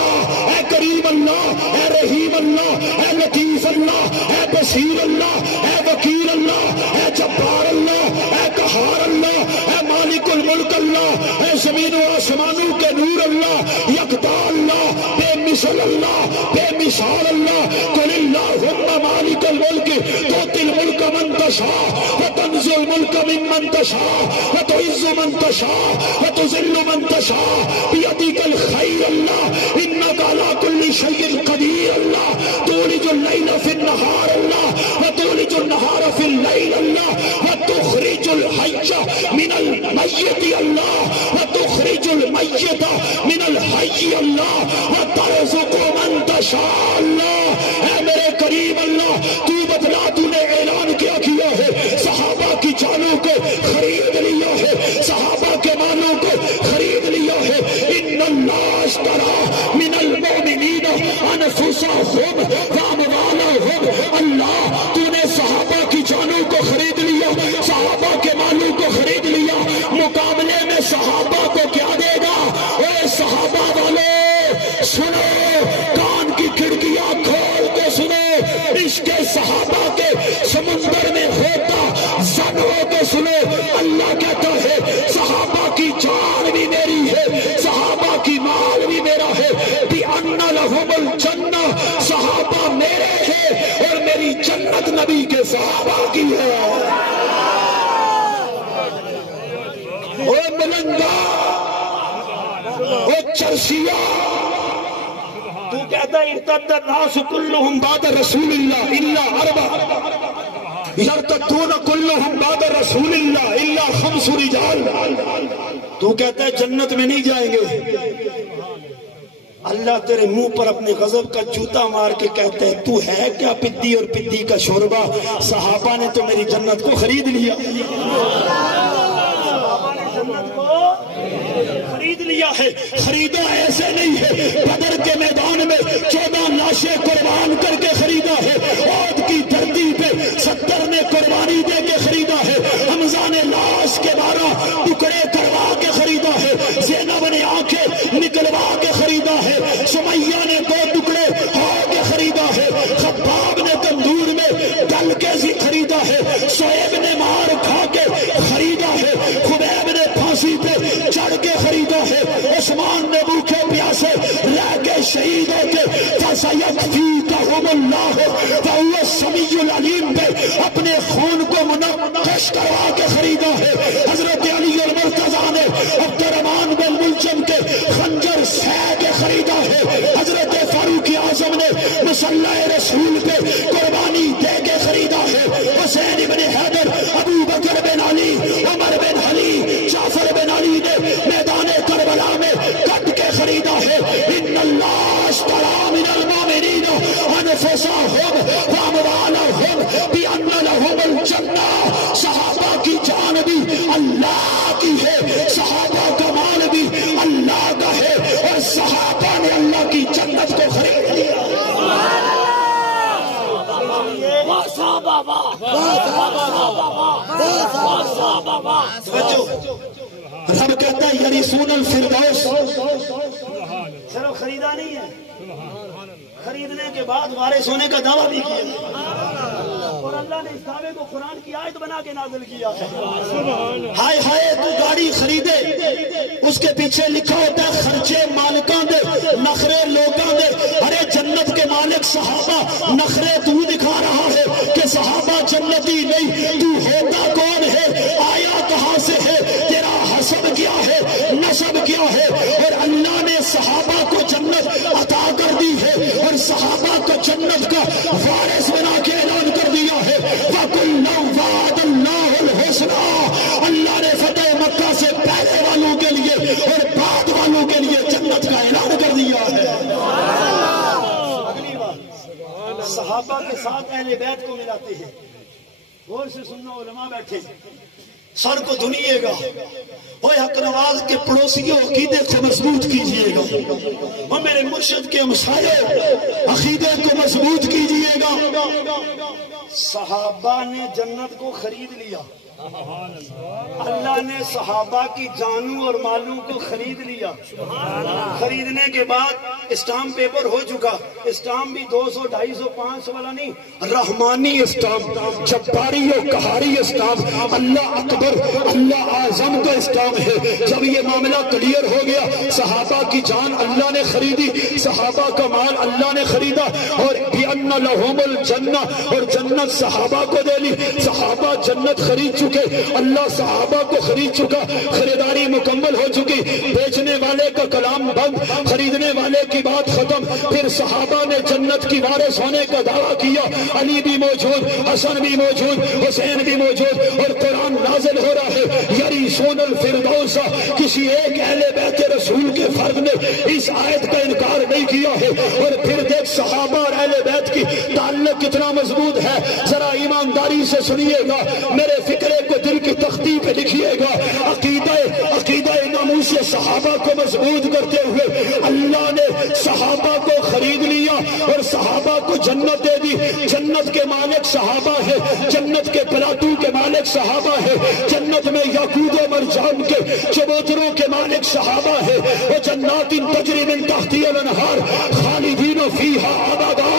اے کریم اللہ، اے رحیم اللہ، اے لطیف اللہ، اے بصیر اللہ، اے وکیل اللہ، اے جبار اللہ، اے قہار اللہ، اے مالک الملک اللہ، اے زمین و آسمانوں کے نور اللہ، یکتا اللہ، بے مثل اللہ، بے مثال اللہ۔ قل اللہم مالک الملک تؤتی الملک من تشاء وتنزع الملک ممن تشاء وتعز من تشاء وتذل من تشاء بیدک الخیر اللہ انک علی کل شیء قدیر اللہ۔ تولج اللیل فی النہار اللہ وتولج النہار فی اللیل اللہ وتخرج الحی من المیت اللہ وتخرج المیت من الحی اللہ وترزق من تشاء اللہ۔ اے میرے قریب اللہ، تو بتلا، تو نے اعلان کیا ہے صحابہ کی جانوں کو خرید لیا ہے، صحابہ کے مالوں کو خرید لیا ہے۔ ان اللہ اشتری من المؤمنین انفسهم واموالهم، اللہ تو نے صحابہ کی جانوں کو خرید لیا، صحابہ کے مالوں کو خرید لیا۔ مقابلے میں صحابہ کو کیا دے گا؟ اے صحابہ والے سنو، کان کی کھڑکیاں کھول کے سنو، عشق صحابہ کے سمندر میں ہوتا زن ہو کے سنو۔ اللہ کہتا ہے صحابہ کی جان بھی میری ہے، صحابہ کی مال بھی میرا ہے۔ بِأَنَّ لَهُمُ الْجَنَّةَ، صحابہ میرے ہیں اور میری جنت نبی کے صحابہ کی ہے۔ او ملنگا، او چرسیا، تو کہتا ہے ارتد الناس کلہم بعد رسول اللہ الا اربع، یرتدون کلہم بعد رسول اللہ الا خمس رجال۔ تو کہتا ہے جنت میں نہیں جائیں گے، اللہ تیرے منہ پر اپنے غضب کا جوتا مار کے کہتا ہے تو ہے کیا پدی اور پدی کا شوربہ؟ صحابہ نے تو میری جنت کو خرید لیا، خرید لیا ہے۔ خریدا ایسے نہیں ہے، بدر کے میدان میں 14 لاشیں قربان کر کے خریدا ہے، عہد کی دھرتی پہ 70 نے قربانی دے کے خریدا ہے، حمزہ نے لاش کے 12 ٹکڑے کروا کے خریدا ہے، زینب نے آنکھیں نکلوا کے خریدا ہے، سمیہ نے 2 ٹکڑے ہو کے خریدا ہے، خباب نے تندور میں ڈل کے خریدا ہے، شعیب نے مار کھا کے خریدا ہے، خبیب نے پھانسی پہ چڑھ کے خریدا ہے، عثمان نے بھوکے پیاسے رہ کے شہید ہو کے فَسَيَكْفِيكَهُمُ اللَّهُ وَهُوَ السَّمِيعُ الْعَلِيمُ پہ اپنے خون کو منقش کروا کے خریدا ہے۔ حضرت علی المرتضیٰ نے عبد الرحمن بن ملجم کے خنجر سہ کے خریدا ہے، حضرت فاروق اعظم نے مصلی رسول پہ قربانی دے کے خریدا ہے، حسین بن حیدر، ابو بکر بن علی، عمر بن علی، جعفر بن علی نے میدان کربلا میں کٹ کے خریدا ہے۔ ان اللہ اشتری من المؤمنین انفسهم واموالهم بأن لهم الجنہ، صحابہ کی جان بھی اللہ کی ہے، صحابہ کا مال بھی اللہ کا ہے، اور صحابہ نے اللہ کی جنت کو خرید لیا۔ رب کہتا ہے یریثون الفردوس، صرف خریدا نہیں ہے، خریدنے کے بعد وارث ہونے کا دعویٰ بھی کیا، اور اللہ نے اس دعوے کو قرآن کی آیت بنا کے نازل کیا ہے۔ ہائے ہائے تو گاڑی خریدے، اس کے پیچھے لکھا ہوتا ہے خرچے مالکاں دے، نخرے لوگاں دے۔ ارے جنت کے مالک صحابہ، نخرے تو دکھا رہا ہے کہ صحابہ جنتی نہیں، تو ہوتا کون ہے، آیا کہاں سے ہے، تیرا حسب کیا ہے، نسب کیا ہے؟ اور اللہ نے صحابہ کو جنت عطا کر دی ہے، اور صحابہ کو جنت کا وارث بنا کے اعلان کر دیا ہے۔ وَكُلًّا وَعَدَ اللَّهُ الْحُسْنَىٰ، اللہ نے فتح مکہ سے پہلے والوں کے لیے اور بعد والوں کے لیے جنت کا اعلان کر دیا ہے۔ اگلی بات، صحابہ کے ساتھ اہل بیت کو ملاتے ہیں۔ غور سے سننا، علماء بیٹھے سر کو دھنیے گا، اوے حق نواز کے پڑوسیوں عقیدے کو مضبوط کیجئے گا، اور میرے مرشد کے ہمسایوں عقیدے کو مضبوط کیجئے گا۔ صحابہ نے جنت کو خرید لیا، اللہ نے صحابہ کی جانوں اور مالوں کو خرید لیا. خریدنے کے بعد اسٹامپ پیپر ہو چکا. اسٹامپ بھی 200 250 500 والا نہیں, رحمانی اسٹامپ, جباری و قہاری اسٹامپ, اللہ اکبر اللہ اعظم کا اسٹامپ ہے. جب یہ معاملہ کلیئر ہو گیا, صحابہ کی جان اللہ نے خریدی, صحابہ کا مال اللہ نے خریدا, اور بِأَنَّ لَهُمُ الْجَنَّةَ, اور جنت صحابہ کو دے لی. صحابہ جنت خرید چکے, اللہ صحابہ کو خرید چکا, خریداری مکمل ہو چکی. بیچنے والے کا کلام بند, خریدنے والے کی بات ختم. پھر صحابہ نے جنت کی وارث ہونے کا دعویٰ کیا. علی بھی موجود, حسن بھی موجود, حسین بھی موجود, اور قرآن نازل ہو رہا ہے یریثون الفردوس. کسی ایک اہل بیت رسول کے فرد نے اس آیت کا انکار نہیں کیا ہے. اور پھر دیکھ صحابہ اور اہل بیت کی تعلق کتنا مضبوط ہے. ذرا ایمانداری سے سنیے گا, میرے فکرے کو دل کی تختی پہ لکھیے گا. عقیدہ ناموس صحابہ کو مضبوط کرتے ہوئے اللہ نے صحابہ کو خرید لیا اور صحابہ کو جنت دے دی. جنت کے مالک صحابہ ہے, جنت کے پلاٹو کے مالک صحابہ ہے, جنت میں یاقوت و مرجان کے چبوتروں کے مالک صحابہ ہے. وہ جنات تجری من تحتها الانہار خالدین فیہا ابدا,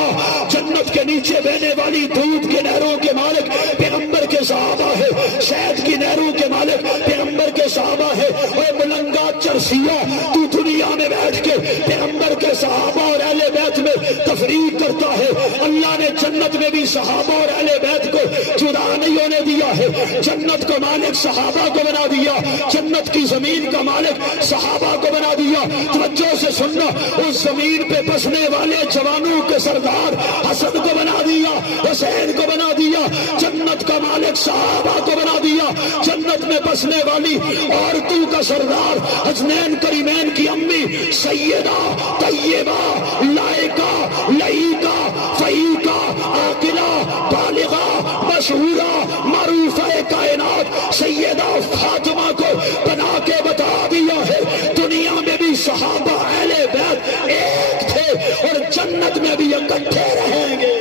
جنت کے نیچے بہنے والی دودھ کے نہروں کے مالک پیغمبر کے صحابہ ہے, شہد کی نہروں کے مالک پیغمبر کے صحابہ ہے. اے ملنگا چرسیا, تو دنیا میں بیٹھ کے پیغمبر کے صحابہ اور اہل بیت میں تفریق کرتا ہے. اللہ نے جنت میں بھی صحابہ اور اہل بیت کو جدا نہیں ہونے دیا ہے. جنت کا مالک صحابہ کو بنا دیا, جنت کی زمین کا مالک صحابہ کو بنا دیا. توجہ سے سننا, اس زمین پہ بسنے والے جوانوں کے سردار حسن کو بنا دیا, حسین کو بنا دیا. جنت کا مالک صحابہ کو بنا دیا. جنت میں بسنے والی عورتوں کا سردار حسنین کریمین کی امی سیدہ طیبہ لائقہ لئیقہ فہیقہ عاقلہ بالغہ مشہورہ معروفہ کائنات سیدہ فاطمہ کو بنا کے بتا دیا ہے دنیا میں بھی صحابہ اہل بیت ایک تھے اور جنت میں بھی اکٹھے رہیں گے.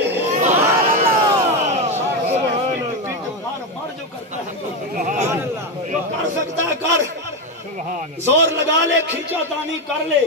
جو کر سکتا ہے کر, زور لگا لے, کھینچا تانی کر لے.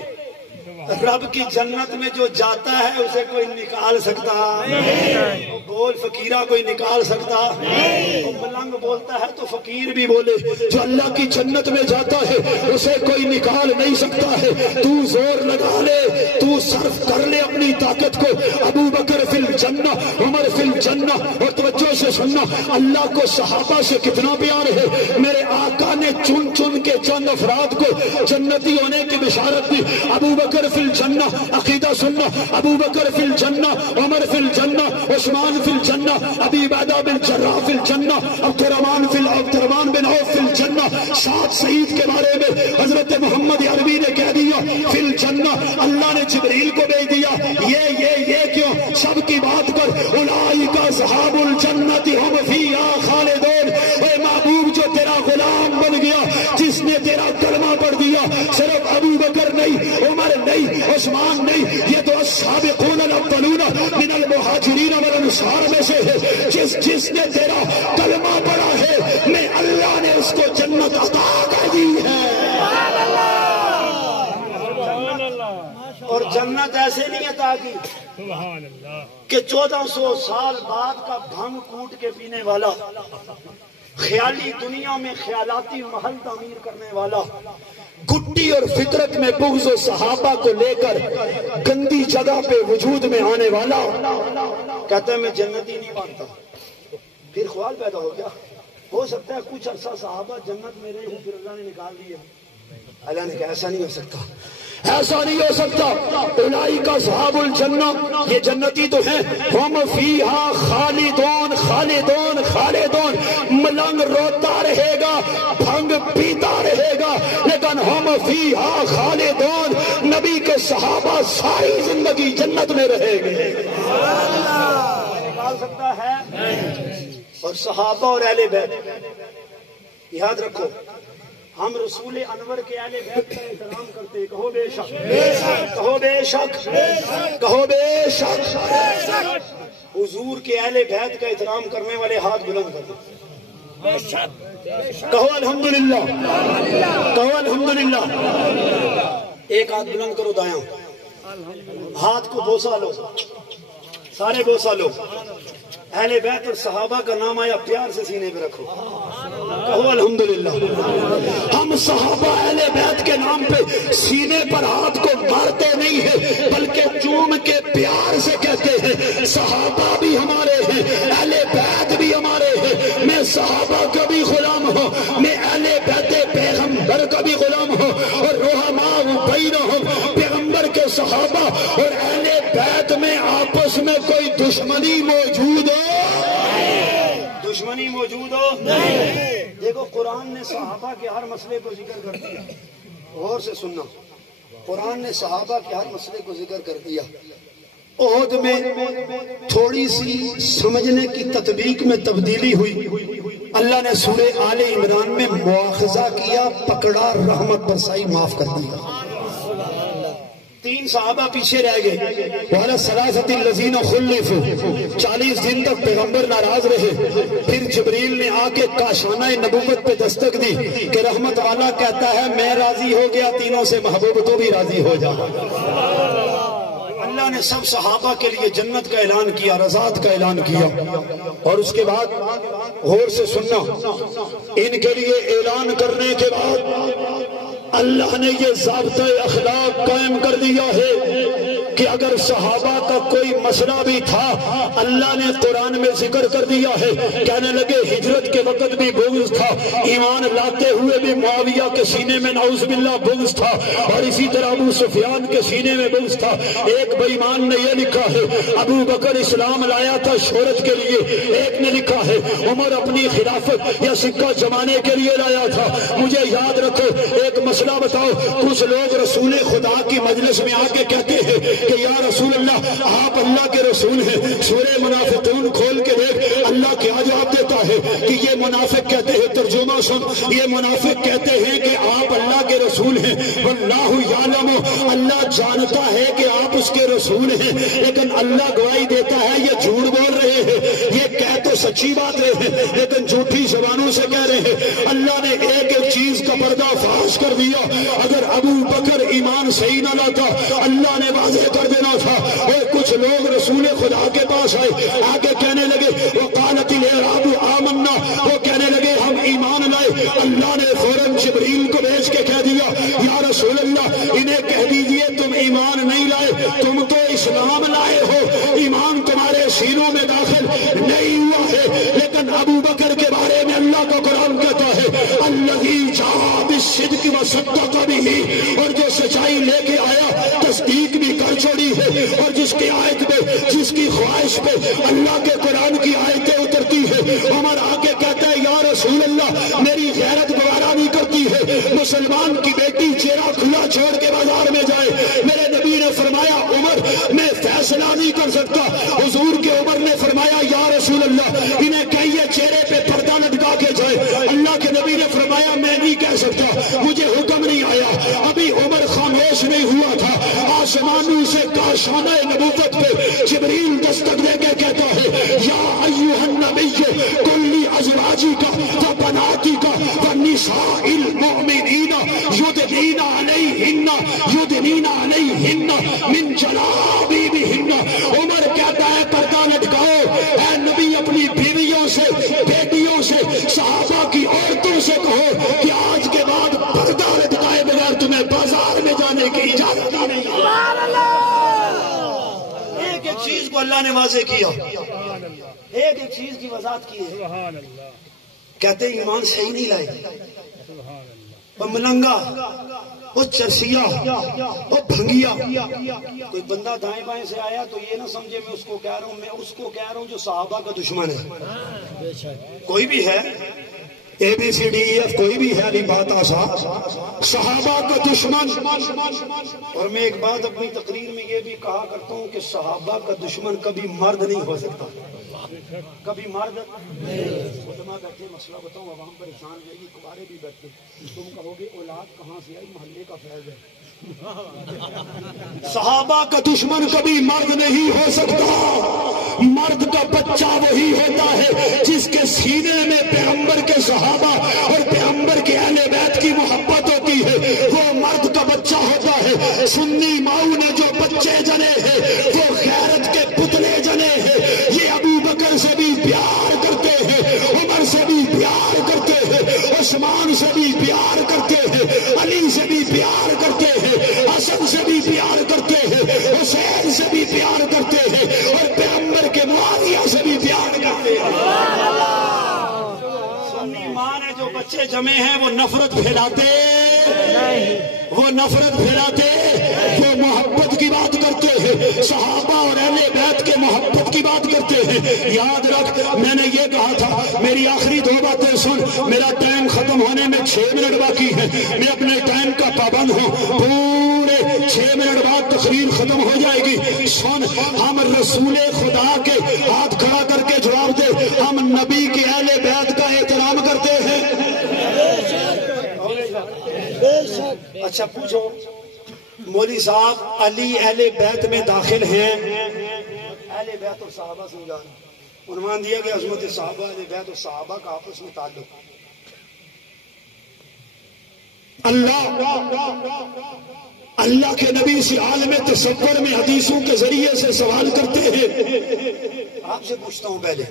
رب کی جنت میں جو جاتا ہے اسے کوئی نکال سکتا نہیں. بول فقیرہ کوئی نکال سکتا نہیں. ملنگ بولتا ہے تو فقیر بھی بولے. جو اللہ کی جنت میں جاتا ہے اسے کوئی نکال نہیں سکتا ہے. تو زور لگا لے, تو صرف کر لے اپنی طاقت کو. ابو بکر فی الجنہ, عمر فی الجنہ. اور توجہ سے سننا, اللہ کو صحابہ سے کتنا پیار ہے. میرے آقا نے چن چن کے چند افراد کو جنتی ہونے کی بشارت دی. ابو بکر فی الجنہ, عقیدہ سننا, ابو بکر فی الجنہ, عمر فی الجنہ, عثمان فی الجنہ, ابی عبیدہ بن جراح فی الجنہ, عبد الرحمن بن عوف فی الجنہ. 7 شہید کے بارے میں حضرت محمد عربی نے کہہ دیا فی الجنہ. اللہ نے جبریل کو بھیج دیا, یہ کیوں, سب کی بات کر. اولئک اصحاب الجنۃ هم فیہا خالدون. اے محبوب, جو تیرا غلام بن گیا, جس نے تیرا کلمہ پڑھ دیا, صرف ابو بکر نہیں, عمر نہیں, عثمان نہیں, یہ تو السابقون الاولون من المہاجرین والانصار میں سے ہے. جس نے تیرا کلمہ پڑھا ہے, میں اللہ نے اس کو جنت عطا کر دی ہے. اور جنت ایسے نہیں عطا کی کہ 1400 سال بعد کا بھنگ کوٹ کے پینے والا, خیالی دنیا میں خیالاتی محل تعمیر کرنے والا, گٹی اور فطرت میں بغض و صحابہ کو لے کر گندی جگہ پہ وجود میں آنے والا کہتا ہے میں جنتی نہیں مانتا. پھر خوال پیدا ہو گیا, ہو سکتا ہے کچھ عرصہ صحابہ جنت میں رہے ہوں, پھر اللہ نے نکال دیے. اللہ نے کہا ایسا نہیں ہو سکتا, ایسا نہیں ہو سکتا. اولئک اصحاب الجنہ, یہ جنتی تو ہیں, ہم فیہا خالدون خالدون خالدون. ملنگ روتا رہے گا, بھنگ پیتا رہے گا, لیکن ہم فیہا خالدون. نبی کے صحابہ ساری زندگی جنت میں رہیں گے. نکال سکتا ہے. اور صحابہ اور اہل بیت یاد رکھو, ہم رسول انور کے اہل بیت کا احترام کرتے. کہو بے شک, کہو بے شک, کہو بے شک. حضور کے اہل بیت کا احترام کرنے والے ہاتھ بلند کر دو. کہو الحمدللہ، کہو الحمدللہ۔ ایک ہاتھ بلند کرو دایاں، ہاتھ کو بوسہ لو، سارے بوسہ لو۔ اہل بیت اور صحابہ کا نام آیا، پیار سے سینے پہ رکھو، کہو الحمدللہ۔ ہم صحابہ اہل بیت کے نام پہ سینے پر ہاتھ کو مارتے نہیں ہیں، بلکہ چوم کے پیار سے کہتے ہیں صحابہ بھی ہمارے ہیں، اہل بیت بھی ہمارے ہیں۔ میں صحابہ کا بھی غلام ہوں، میں اہل بیت پیغمبر کا بھی غلام ہوں، اور رحماء بینہم، پیغمبر کے صحابہ اور اہل بیت میں آپس میں کوئی دشمنی موجود ہو؟ دشمنی موجود ہو؟ دیکھو قرآن نے صحابہ کے ہر مسئلے کو ذکر کر دیا، غور سے سننا، قرآن نے صحابہ کے ہر مسئلے کو ذکر کر دیا۔ احد میں تھوڑی سی سمجھنے کی تطبیق میں تبدیلی ہوئی، اللہ نے سورہ آل عمران میں مواخذہ کیا، پکڑا، رحمت برسائی، معاف کر دیا۔ 3 صحابہ پیچھے رہ گئے، وَعَلَى الثَّلَاثَةِ الَّذِينَ خُلِّفُوا، 40 دن تک پیغمبر ناراض رہے۔ پھر جبریل نے آ کے کاشانہ نبوت پہ دستک دی کہ رحمت والا کہتا ہے میں راضی ہو گیا تینوں سے، محبوب تو بھی راضی ہو جا۔ اللہ نے سب صحابہ کے لیے جنت کا اعلان کیا، رضات کا اعلان کیا، اور اس کے بعد غور سے سننا، ان کے لیے اعلان کرنے کے بعد اللہ نے یہ ضابطہ اخلاق قائم کر دیا ہے کہ اگر صحابہ کا کوئی مسئلہ بھی تھا اللہ نے قرآن میں ذکر کر دیا ہے۔ کہنے لگے ہجرت کے وقت بھی بغض تھا، ایمان لاتے ہوئے بھی معاویہ کے سینے میں نعوذ باللہ بغض تھا، اور اسی طرح ابو سفیان کے سینے میں بغض تھا۔ ایک بے ایمان نے یہ لکھا ہے ابو بکر اسلام لایا تھا شہرت کے لیے، ایک نے لکھا ہے عمر اپنی خلافت یا سکہ جمانے کے لیے لایا تھا۔ مجھے یاد رکھو ایک مسئلہ بتاؤ، کچھ لوگ رسول خدا کی مجلس میں آ کے کہتے ہیں کہ یا رسول اللہ آپ اللہ کے رسول ہیں، سورہ منافقون کھول کے دیکھ، اللہ کیا جواب دیتا ہے کہ یہ منافق کہتے ہیں، ترجمہ سن، یہ منافق کہتے ہیں کہ آپ اللہ کے رسول ہیں، واللہ یعلم، اللہ جانتا ہے کہ آپ اس کے رسول ہیں، لیکن اللہ گواہی دیتا ہے یہ جھوٹ بول رہے ہیں، یہ کہہ تو سچی بات رہے ہیں لیکن جھوٹی زبانوں سے کہہ رہے ہیں۔ اللہ نے ایک ایک چیز کا پردہ فاش کر دیا، اگر ابو بکر ایمان صحیح نہ لاتا اللہ نے واضح کر دینا تھا۔ اور کچھ لوگ رسول خدا کے پاس آئے، آگے کہنے لگے وقالت الاعراب آمنا، وہ کہنے لگے ہم ایمان لائے۔ اللہ نے فوراً جبریل کو بھیج کے کہہ دیا یا رسول اللہ انہیں کہہ دیجئے تم ایمان نہیں لائے، تم تو اسلام لائے ہو، ایمان تمہارے سینوں میں داخل نہیں ہوا ہے۔ لیکن ابو بکر کے بارے میں اللہ کا قرآن کہتا ہے الذی جاء بالصدق وصدق بہ، اور جو سچائی لے کے آیا تصدیق بھی کر چھوڑی ہے، اور جس کی آیت پہ جس کی خواہش پہ اللہ کے قرآن کی آیتیں اترتی ہے، عمر آگے کہتا ہے یا رسول اللہ میری غیرت گوارا نہیں کرتی ہے مسلمان کی بیٹی چہرہ کھلا چھوڑ کے بازار میں جائے۔ میرے نبی نے فرمایا عمر میں فیصلہ نہیں کر سکتا، حضور کے عمر نے فرمایا یا رسول اللہ انہیں کہیے چہرے پہ پردہ لٹکا کے جائے۔ اللہ کے نبی نے فرمایا میں نہیں کہہ سکتا، مجھے حکم نہیں آیا۔ ابھی عمر خاموش نہیں ہوا تھا، آسمانوں سے کاشانہ نبوت پہ جبریل دستک دے کے کہتا ہے یا ایھا النبی قل لازواجک وبناتک ونساء المؤمنین یدنین علیہن من جلابیبہن۔ عمر کہتا ہے پردہ لٹکاؤ، اے نبی اپنی بیویوں سے بیٹیوں سے صحابہ کی عورتوں سے کہو کہ آج کے بعد پردہ لٹکائے بغیر تمہیں بازار میں جانے کی اجازت نہیں ہے۔ ایک ایک چیز کو اللہ نے واضح کیا، ایک ایک چیز کی وضاحت کی ہے۔ کہتے ہیں ایمان صحیح نہیں لائے، وہ ملنگا، وہ چرسیا، وہ بھنگیا۔ کوئی بندہ دائیں بائیں سے آیا تو یہ نہ سمجھے میں اس کو کہہ رہا ہوں، میں اس کو کہہ رہا ہوں جو صحابہ کا دشمن ہے۔ کوئی بھی ہے اے بی سی ڈی ایف کوئی بھی ہے، علی بات آسا صحابہ کا دشمن۔ اور میں ایک بات اپنی تقریر میں یہ بھی کہا کرتا ہوں کہ صحابہ کا دشمن کبھی مرد نہیں ہو سکتا۔ کبھی مرد علماء بیٹھے مسئلہ بتاؤں عوام پریشان رہے گی کبارے بھی بیٹھے تم کہو گے اولاد کہاں سے آئی محلے کا فیض ہے صحابہ کا دشمن کبھی مرد نہیں ہو سکتا مرد کا بچہ وہی ہوتا ہے جس کے سینے میں پیغمبر کے صحابہ اور پیغمبر کے اہل بیت کی محبت ہوتی ہے وہ مرد کا بچہ ہوتا ہے سنی ماؤں نے جو بچے جنے ہیں وہ غیرت کے پتلے جنے ہیں یہ ابو بکر سے بھی پیار کرتے ہیں عمر سے بھی پیار کرتے ہیں عثمان سے بھی پیار کرتے ہیں علی سے بھی پیار کرتے ہیں حسن سے بھی پیار کرتے ہیں حسین سے بھی پیار کرتے ہیں اور پیغمبر کے معاویہ سے بھی پیار کرتے ہیں سنی ماں نے جو بچے جمے ہیں وہ نفرت پھیلاتے وہ محبت کی بات کرتے ہیں صحابہ اور اہل بیت کے محبت کی بات کرتے ہیں یاد رکھ میں نے یہ کہا تھا میری آخری 2 باتیں سن میرا ٹائم ختم ہونے میں 6 منٹ باقی ہے میں اپنے ٹائم کا پابند ہوں پورے 6 منٹ بعد تقریر ختم ہو جائے گی سن ہم رسول خدا کے ہاتھ کھڑا کر کے جواب دے ہم نبی کے اہل بیت کا احترام کرتے ہیں اچھا پوچھو مولوی صاحب علی اہل بیت میں داخل ہیں اہل بیت اور صحابہ سمجھا عنوان دیا گیا عظمت صحابہ اہل بیت اور صحابہ کا آپس میں تعلق اللہ کے نبی اس عالم تصور میں حدیثوں کے ذریعے سے سوال کرتے ہیں آپ سے پوچھتا ہوں پہلے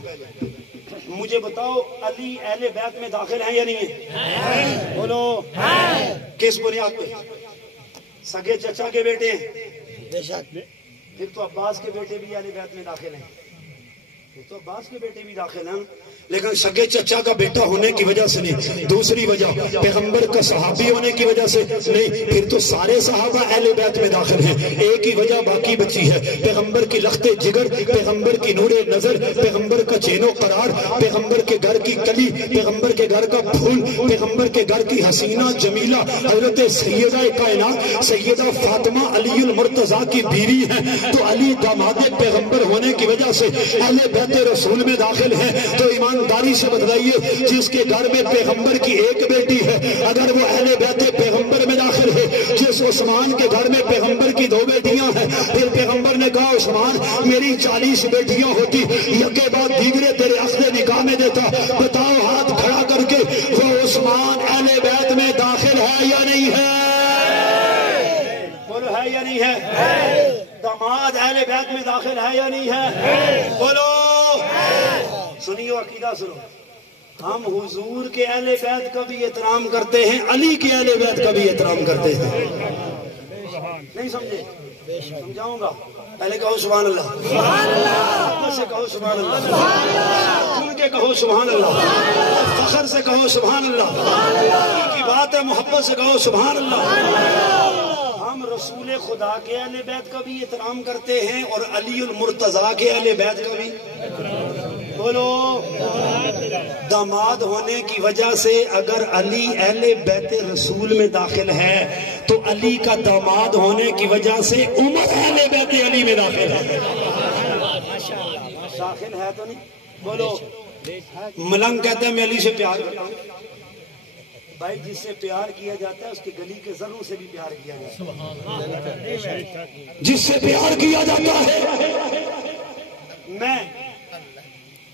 مجھے بتاؤ علی اہل بیت میں داخل ہیں یا نہیں ہیں بولو کس بنیاد پہ سگے چچا کے بیٹے ہیں پھر تو عباس کے بیٹے بھی اہل بیت میں داخل ہیں پھر تو عباس کے بیٹے بھی داخل ہیں لیکن سگے چچا کا بیٹا ہونے کی وجہ سے نہیں دوسری وجہ پیغمبر کا صحابی ہونے کی وجہ سے نہیں پھر تو سارے صحابہ اہل بیت میں داخل ہیں ایک ہی وجہ باقی بچی ہے پیغمبر کی لخت جگر پیغمبر کی نور نظر پیغمبر کا چین و قرار پیغمبر کے گھر کی کلی پیغمبر کے گھر کا پھول پیغمبر کے گھر کی حسینہ جمیلہ حضرت سیدہ کائنات سیدہ فاطمہ علی المرتضیٰ کی بیوی ہیں تو علی داماد پیغمبر ہونے کی وجہ سے اہل بیت رسول میں داخل ہیں تو ایمانداری سے بتلائیے جس کے گھر میں پیغمبر کی ایک بیٹی ہے اگر وہ اہل بیت پیغمبر میں داخل ہے جس عثمان کے گھر میں پیغمبر کی 2 بیٹیاں ہیں پھر پیغمبر نے کہا عثمان میری 40 بیٹیاں ہوتی یکے بعد دیگرے تیرے عقد نکاح میں دیتا بتاؤ ہاتھ کھڑا کر کے وہ عثمان اہل بیت میں داخل ہے یا نہیں ہے بولو ہے یا نہیں ہے داماد اہل بیت میں داخل ہے یا نہیں ہے بولو سنیو عقیدہ سنو ہم حضور کے اہل بیت کا بھی احترام کرتے ہیں علی کے اہل بیت کا بھی احترام کرتے ہیں نہیں سمجھے سمجھاؤں گا پہلے کہو سبحان اللہ سے کہو سبحان اللہ سن کے کہو سبحان اللہ فخر سے کہو سبحان اللہ کی بات ہے محبت سے کہو سبحان اللہ ہم رسول خدا کے اہل بیت کا بھی احترام کرتے ہیں اور علی المرتضیٰ کے اہل بیت کا بھی بولو داماد ہونے کی وجہ سے اگر علی اہل بیت رسول میں داخل ہے تو علی کا داماد ہونے کی وجہ سے عمر اہل بیت علی میں داخل ہے داخل ہے تو نہیں بولو ملنگ کہتے ہیں میں علی سے پیار کرتا ہوں بھائی جس سے پیار کیا جاتا ہے اس کی گلی کے ذروں سے بھی پیار کیا جاتا ہے جس سے پیار کیا جاتا ہے میں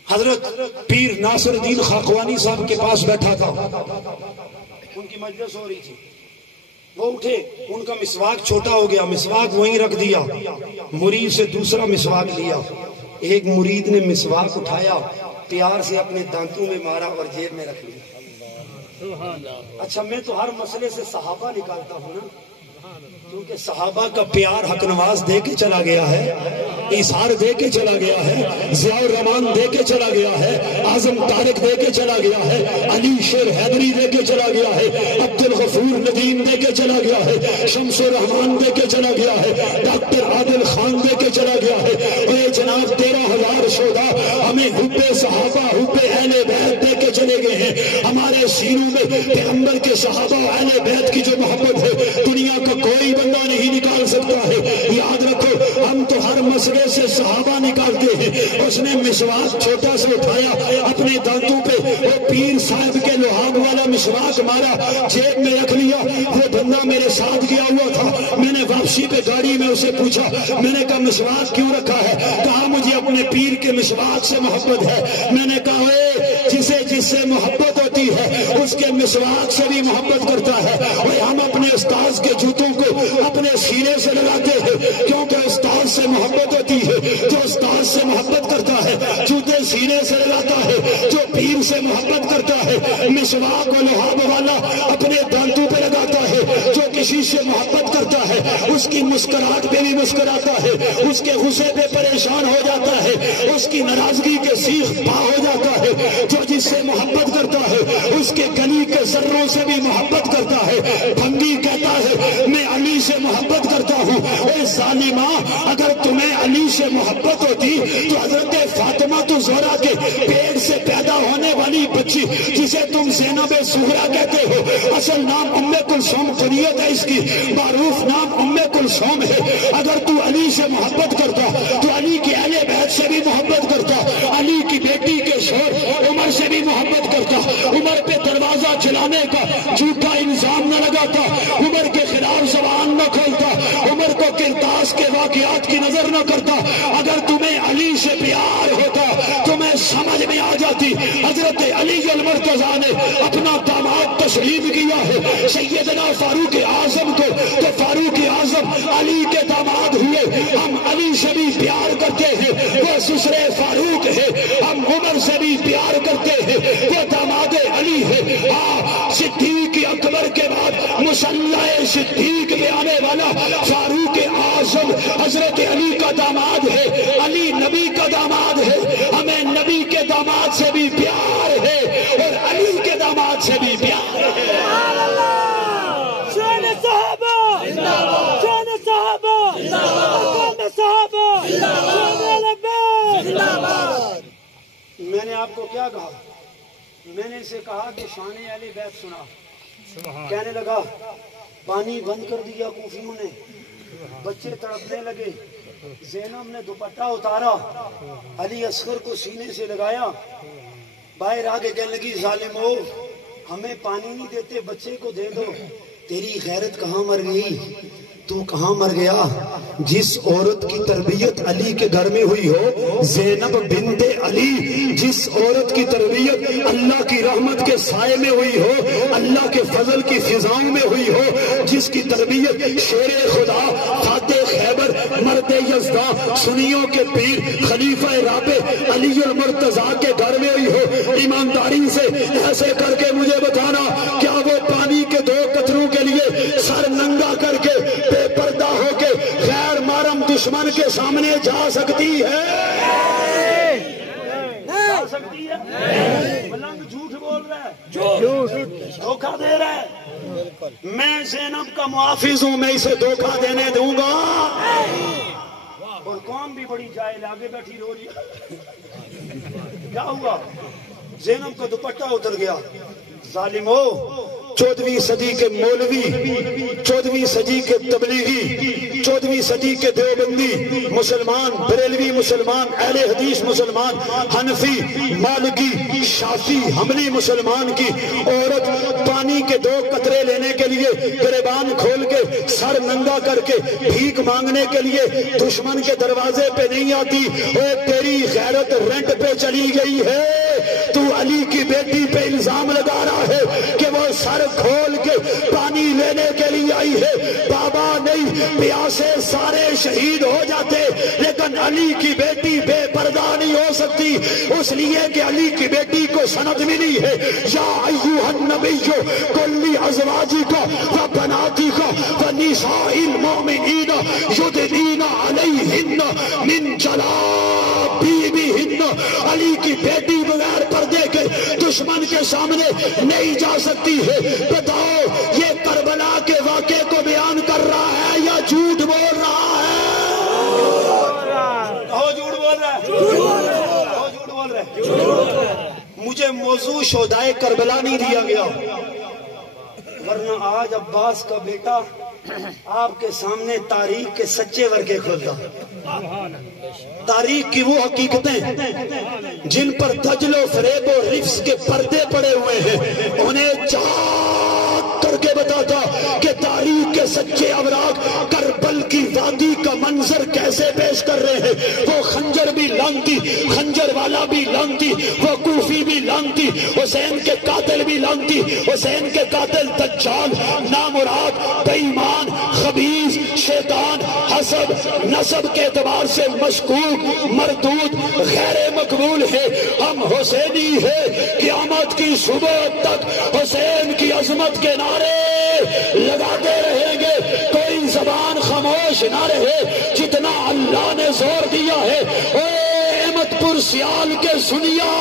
حضرت پیر ناصر الدین خاقوانی صاحب کے پاس بیٹھا تھا ان کی مجلس ہو رہی تھی وہ اٹھے ان کا مسواک چھوٹا ہو گیا مسواک وہیں رکھ دیا مرید سے دوسرا مسواک لیا ایک مرید نے مسواک اٹھایا پیار سے اپنے دانتوں میں مارا اور جیب میں رکھ لیا اچھا میں تو ہر مسئلے سے صحابہ نکالتا ہوں نا کیونکہ صحابہ کا پیار حق نواز دے کے چلا گیا ہے ایثار دے کے چلا گیا ہے ضیاء الرحمان دے کے چلا گیا ہے اعظم طارق دے کے چلا گیا ہے علی شیر حیدری دے کے چلا گیا ہے عبد الغفور ندیم دے کے چلا گیا ہے شمس الرحمان دے کے چلا گیا ہے ڈاکٹر عادل خان دے کے چلا گیا ہے اے جناب 13,000 شہداء ہمیں حب صحابہ حب اہل بیت دے کے چلے گئے ہیں ہمارے سینوں میں پیغمبر کے صحابہ و اہل بیت کی جو محبت ہے دنیا کا کوئی بندہ نہیں نکال سکتا ہے یاد رکھو ہم تو ہر مسئلے سے صحابہ نکالتے ہیں اور اس نے مسواک چھوٹا سا اٹھایا اپنے دانتوں پہ، وہ پیر صاحب کے لوہاب والا مسواک مارا، جیب میں رکھ لیا۔ وہ بندہ میرے ساتھ گیا ہوا تھا، میں نے واپسی پہ گاڑی میں اسے پوچھا، میں نے کہا مسواک کیوں رکھا ہے؟ کہا مجھے اپنے پیر کے مسواک سے محبت ہے۔ میں نے کہا جسے جس سے محبت ہوتی ہے اس کے مسواک سے بھی محبت کرتا ہے، اور ہم اپنے استاذ کے جوتوں کو اپنے سینے سے لگاتے ہیں کیونکہ استاذ سے محبت ہوتی ہے۔ جو استاذ سے محبت کرتا ہے جوتے سینے سے لگاتا ہے، جو پیر سے محبت کرتا ہے مسواک و لوہاب والا اپنے دانتوں پہ لگاتا ہے۔ جو کسی سے محبت کرتا ہے اس کی مسکراہٹ پہ بھی مسکراتا ہے، اس کے غصے پہ پریشان ہو جاتا ہے، اس کی ناراضگی کے سیخ پا ہو جاتا ہے۔ جو جس سے محبت کرتا ہے اس کے گلی کے ذروں سے بھی محبت کرتا ہے۔ بھنگی کہتا ہے میں علی سے محبت کرتا ہوں۔ اے ظالمہ، اگر تمہیں علی سے محبت ہوتی تو حضرت فاطمہ تو زہرا کے پیٹ سے پیدا ہونے والی بچی جسے تم زینب صغرا کہتے ہو، اصل نام ام کلثوم کنیت ہے اس کی، معروف نام ام کلثوم ہے، اگر تو علی سے محبت کرتا تو علی کی اہل بیت سے بھی محبت کرتا، علی کی بیٹی کے شوہر عمر سے بھی محبت کرتا، عمر پہ دروازہ چلانے کا جھوٹا الزام نہ لگاتا، عمر کے خلاف زبان نہ کھولتا، عمر کو کرتاس کے واقعات کی نظر نہ کرتا۔ اگر تمہیں علی سے پیار ہوتا تمہیں سمجھ میں آ جاتی حضرت علی المرتضیٰ نے اپنا داماد تسلیم کیا ہے سیدنا فاروق اعظم کو، تو فاروق اعظم علی کے داماد ہوئے۔ ہم علی سے بھی پیار کرتے ہیں، وہ سسرے فاروق ہے، ہم عمر سے بھی پیار کرتے ہیں، وہ داماد علی ہے۔ صدیق اکبر کے بعد مصلح صدیق میں آنے والا فاروق اعظم حضرت علی کا داماد ہے، علی نبی کا داماد ہے۔ ہمیں نبی کے داماد سے بھی پیار ہے اور علی کے داماد سے بھی پیار ہے۔ شان صحابہ، شان صحابہ، شان صحابہ، میں نے آپ کو کیا کہا؟ میں نے اسے کہا کہ شان اہل بیت سنا، کہنے لگا پانی بند کر دیا کوفیوں نے، بچے تڑپنے لگے، زینب نے دوپٹہ اتارا، علی اصغر کو سینے سے لگایا، باہر آگے کہنے لگی ظالمو ہمیں پانی نہیں دیتے، بچے کو دے دو۔ تیری غیرت کہاں مر گئی؟ تو کہاں مر گیا؟ جس عورت کی تربیت علی کے گھر میں ہوئی ہو، زینب بنت علی، جس عورت کی تربیت اللہ کی رحمت کے سائے میں ہوئی ہو، اللہ کے فضل کی فضاؤں میں ہوئی ہو، جس کی تربیت شیر خدا، فاتح خیبر، مرد یزداں، سنیوں کے پیر، خلیفہ رابع علی المرتضیٰ کے گھر میں ہوئی ہو، ایمانداری سے ایسے کر کے مجھے بتانا کیا وہ پانی کے 2 قطروں کے لیے سر ننگا کر کے بے پردہ ہو کے غیر محرم دشمن کے سامنے جا سکتی ہے؟ جا سکتی ہے؟ ملنگ جھوٹ بول رہا ہے، دھوکہ دے رہا ہے۔ میں زینب کا محافظ ہوں، میں اسے دھوکہ دینے دوں گا؟ اور قوم بھی بڑی جاہل آگے بیٹھی رو رہی ہے۔ کیا ہوا؟ زینب کا دوپٹہ اتر گیا۔ ظالمو، 14ویں صدی کے مولوی، 14ویں صدی کے تبلیغی، 14ویں صدی کے دیوبندی مسلمان، بریلوی مسلمان، اہل حدیث مسلمان، حنفی، مالکی، شافی، حنبلی مسلمان کی عورت پانی کے 2 قطرے لینے کے لیے گریبان کھول کے سر ننگا کر کے بھیک مانگنے کے لیے دشمن کے دروازے پہ نہیں آتی۔ اے تیری غیرت رینٹ پہ چلی گئی ہے۔ تو علی کی بیٹی پہ الزام لگا رہا ہے کہ وہ سر کھول کے پانی لینے کے لیے آئی ہے۔ بابا نہیں، پیاسے سارے شہید ہو جاتے لیکن علی کی بیٹی بے پردہ نہیں ہو سکتی، اس لیے کہ علی کی بیٹی کو سند ملی ہے یا ایھا النبی کل ازواجک و بناتک و نساء المؤمنین یدنین علیہن من جلابیبہن۔ علی کی بیٹی بغیر پردے کے دشمن کے سامنے نہیں جا سکتی ہے۔ بتاؤ یہ کربلا کے واقعے کو بیان کر رہا ہے یا جھوٹ بول رہا ہے؟ جھوٹ بول رہا ہے، جھوٹ بول رہا ہے۔ مجھے موضوع شہدائے کربلا نہیں دیا گیا، ورنہ آج عباس کا بیٹا آپ کے سامنے تاریخ کے سچے ورقے کھولتا ہوں. سبحان اللہ. تاریخ کی وہ حقیقتیں جن پر دجل و فریب و رفس کے پردے پڑے ہوئے ہیں انہیں چاک کر کے بتاتا کہ تاریخ کے سچے اوراق کربل کی وادی کا منظر کیسے پیش کر رہے ہیں. وہ خنجر بھی لانتی, خنجر والا بھی لانتی, وہ کوفی بھی لانتی, حسین کے قاتل بھی لانتی, حسین کے قاتل دجال, نامراد, بے ایمان, خبیث, شیطان, حسب, نسب کے اعتبار سے مشکوک, مردود, غیر مقبول ہے. ہم حسینی ہے, قیامت کی صبح تک حسین کی عظمت کے نعرے لگاتے رہیں گے. کوئی زبان خاموش نہ رہے. جتنا اللہ نے زور دیا ہے اے احمد پور سیال کے سنیا,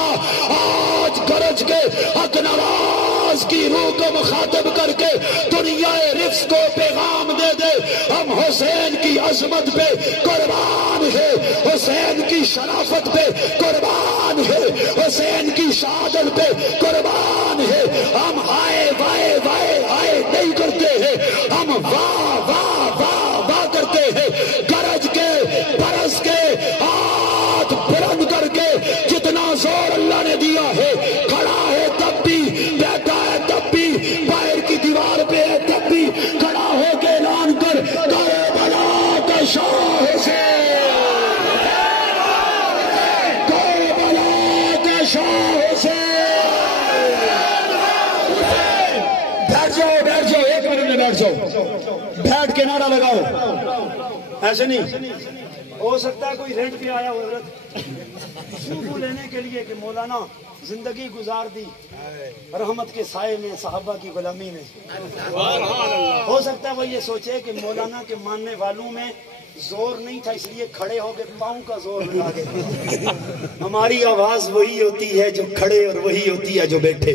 آج گرج کے حق نواز کی روح کو مخاطب کر کے دنیا رفس کو پیغام دے دے. ہم حسین کی عظمت پہ قربان ہے, حسین کی شرافت پہ قربان ہے, حسین کی شہادت پہ قربان ہے. ہم ہائے وائے وائے ہائے نہیں کرتے ہیں, ہم واہ واہ واہ واہ کرتے ہیں. گرج کے, برس کے, ہاتھ بلند کر کے جتنا زور اللہ نے دیا ہے, کھڑا ہے تب بھی, بیٹھا ہے تب بھی, باہر کی دیوار پہ ہے تب بھی, کھڑا ہو کے اعلان کر کربلا کا شاہ حسین, کربلا کا شاہ حسین. بیٹھ جاؤ, بیٹھ جاؤ, ایک منٹ میں بیٹھ جاؤ, بیٹھ کے نعرہ لگاؤ. ایسے نہیں ہو سکتا ہے کوئی رینٹ پہ آیا ہو حضرت سوکھو لینے کے لیے کہ مولانا زندگی گزار دی رحمت کے سائے میں, صحابہ کی غلامی میں. ہو سکتا ہے وہ یہ سوچے کہ مولانا کے ماننے والوں میں زور نہیں تھا اس لیے کھڑے ہو کے پاؤں کا زور لگا دے. ہماری آواز وہی ہوتی ہے جو کھڑے اور وہی ہوتی ہے جو بیٹھے.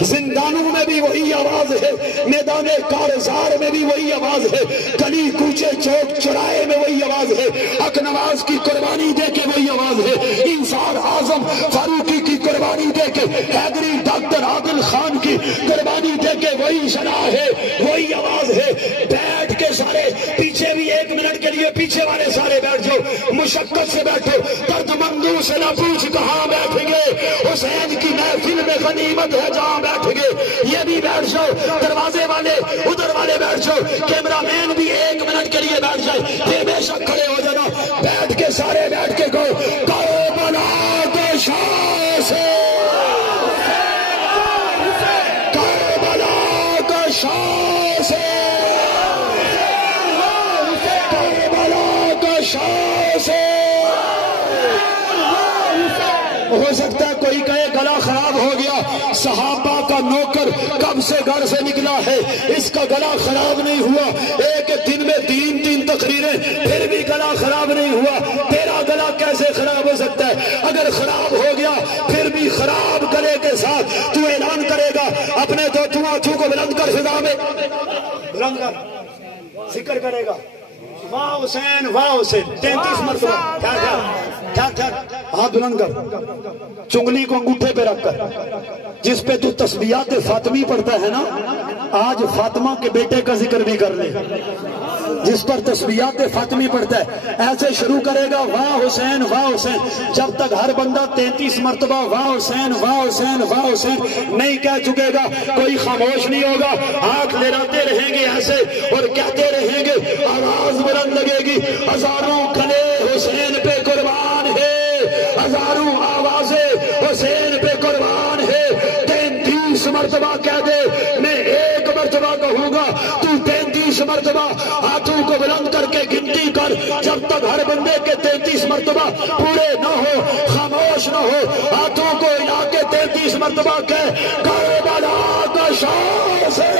زندانوں میں بھی وہی آواز ہے, میدان کارزار میں بھی وہی آواز ہے, گلی کوچے چوک چوراہے میں وہی آواز ہے, حق نواز کی قربانی دے کے وہی آواز ہے, انصار اعظم فاروقی کی قربانی دے کے, حیدری ڈاکٹر عادل خان کی قربانی دے کے وہی شرح ہے, وہی آواز ہے. بیٹھ کے سارے پیچھے بھی ایک منٹ کے لیے پیچھے والے سارے بیٹھ جاؤ, مشقت سے بیٹھو, درد مندوں سے نہ پوچھ کہاں بیٹھیں گے, حسین کی محفل میں غنیمت ہے جہاں بیٹھیں گے. یہ بھی بیٹھ جاؤ, دروازے والے ادھر والے بیٹھ جاؤ, کیمرہ مین بھی ایک منٹ کے لیے بیٹھ جائے, پھر بے شک کھڑے ہو جانا. بیٹھ کے سارے بیٹھ کے کہو کربلا کے شاہ سے, کربلا کے شاہ سے, شاہ سے. ہو سکتا ہے کوئی کہے گلا خراب ہو گیا, صحابہ کا نوکر کب سے گھر سے نکلا ہے, اس کا گلا خراب نہیں ہوا, ایک دن میں 3 تقریریں پھر بھی گلا خراب نہیں ہوا. تیرا گلا کیسے خراب ہو سکتا ہے؟ اگر خراب ہو گیا پھر بھی خراب گلے کے ساتھ تو اعلان کرے گا, اپنے دو ہاتھوں کو بلند کر, فضا میں بلند کر, ذکر کرے گا واہ حسین, واہ حسین 33 مرتبہ. ہاتھ بلند کر, چنگلی کو انگوٹھے پہ رکھ کر, جس پہ تو تسبیحات فاطمی پڑھتا ہے نا, آج فاطمہ کے بیٹے کا ذکر بھی کر لے. جس پر تسبیحات فاطمی پڑھتا ہے ایسے شروع کرے گا واہ حسین, واہ حسین, جب تک ہر بندہ 33 مرتبہ واہ حسین, واہ حسین, واہ حسین نہیں کہہ چکے گا کوئی خاموش نہیں ہوگا. ہاتھ لہراتے رہیں گے ایسے اور کہتے رہیں گے, آواز بلند لگے گی, ہزاروں گلے حسین پہ قربان ہے, ہزاروں آوازیں حسین پہ قربان ہے. 33 مرتبہ کہہ دے, میں 1 مرتبہ کہوں گا, تو 33 مرتبہ ہاتھوں کو بلند کر کے گنتی کر, جب تک ہر بندے کے 33 مرتبہ پورے نہ ہو, خاموش نہ ہو, ہاتھوں کو ہلا کے 33 مرتبہ کہہ کربلا کا شاہ سے.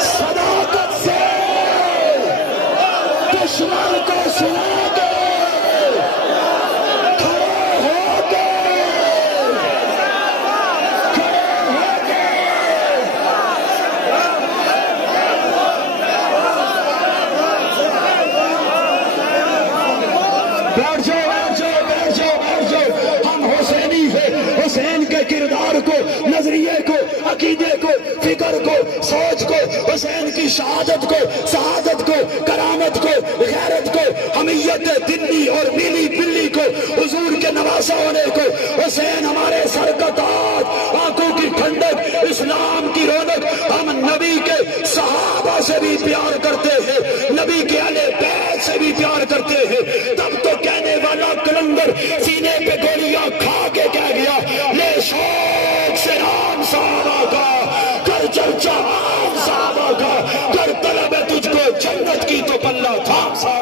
صدا دشمن کو سنا کے کھڑے ہو کے بیٹھ جاؤ ہم حسینی ہیں حسین کے کردار کو نظریے کو عقیدے کو فکر کو سوچ کو حسین کی شہادت کو سعادت کو کرامت کو غیرت کو حمیت دلی اور نیلی بلی کو حضور کے نواسا ہونے کو حسین ہمارے سر کا تاج آنکھوں کی ٹھنڈک اسلام کی رونق ہم نبی کے صحابہ سے بھی پیار کرتے ہیں نبی کے اہل بیت سے بھی پیار کرتے ہیں تب تو کہنے والا کلندر سینے پہ گولیاں کھا کے کہہ گیا لے شوق سے رام صحابہ کا کر چرچا رام صحابہ کا کر طلب ہے تجھ کو جنت کی تو پلہ تھام صحابہ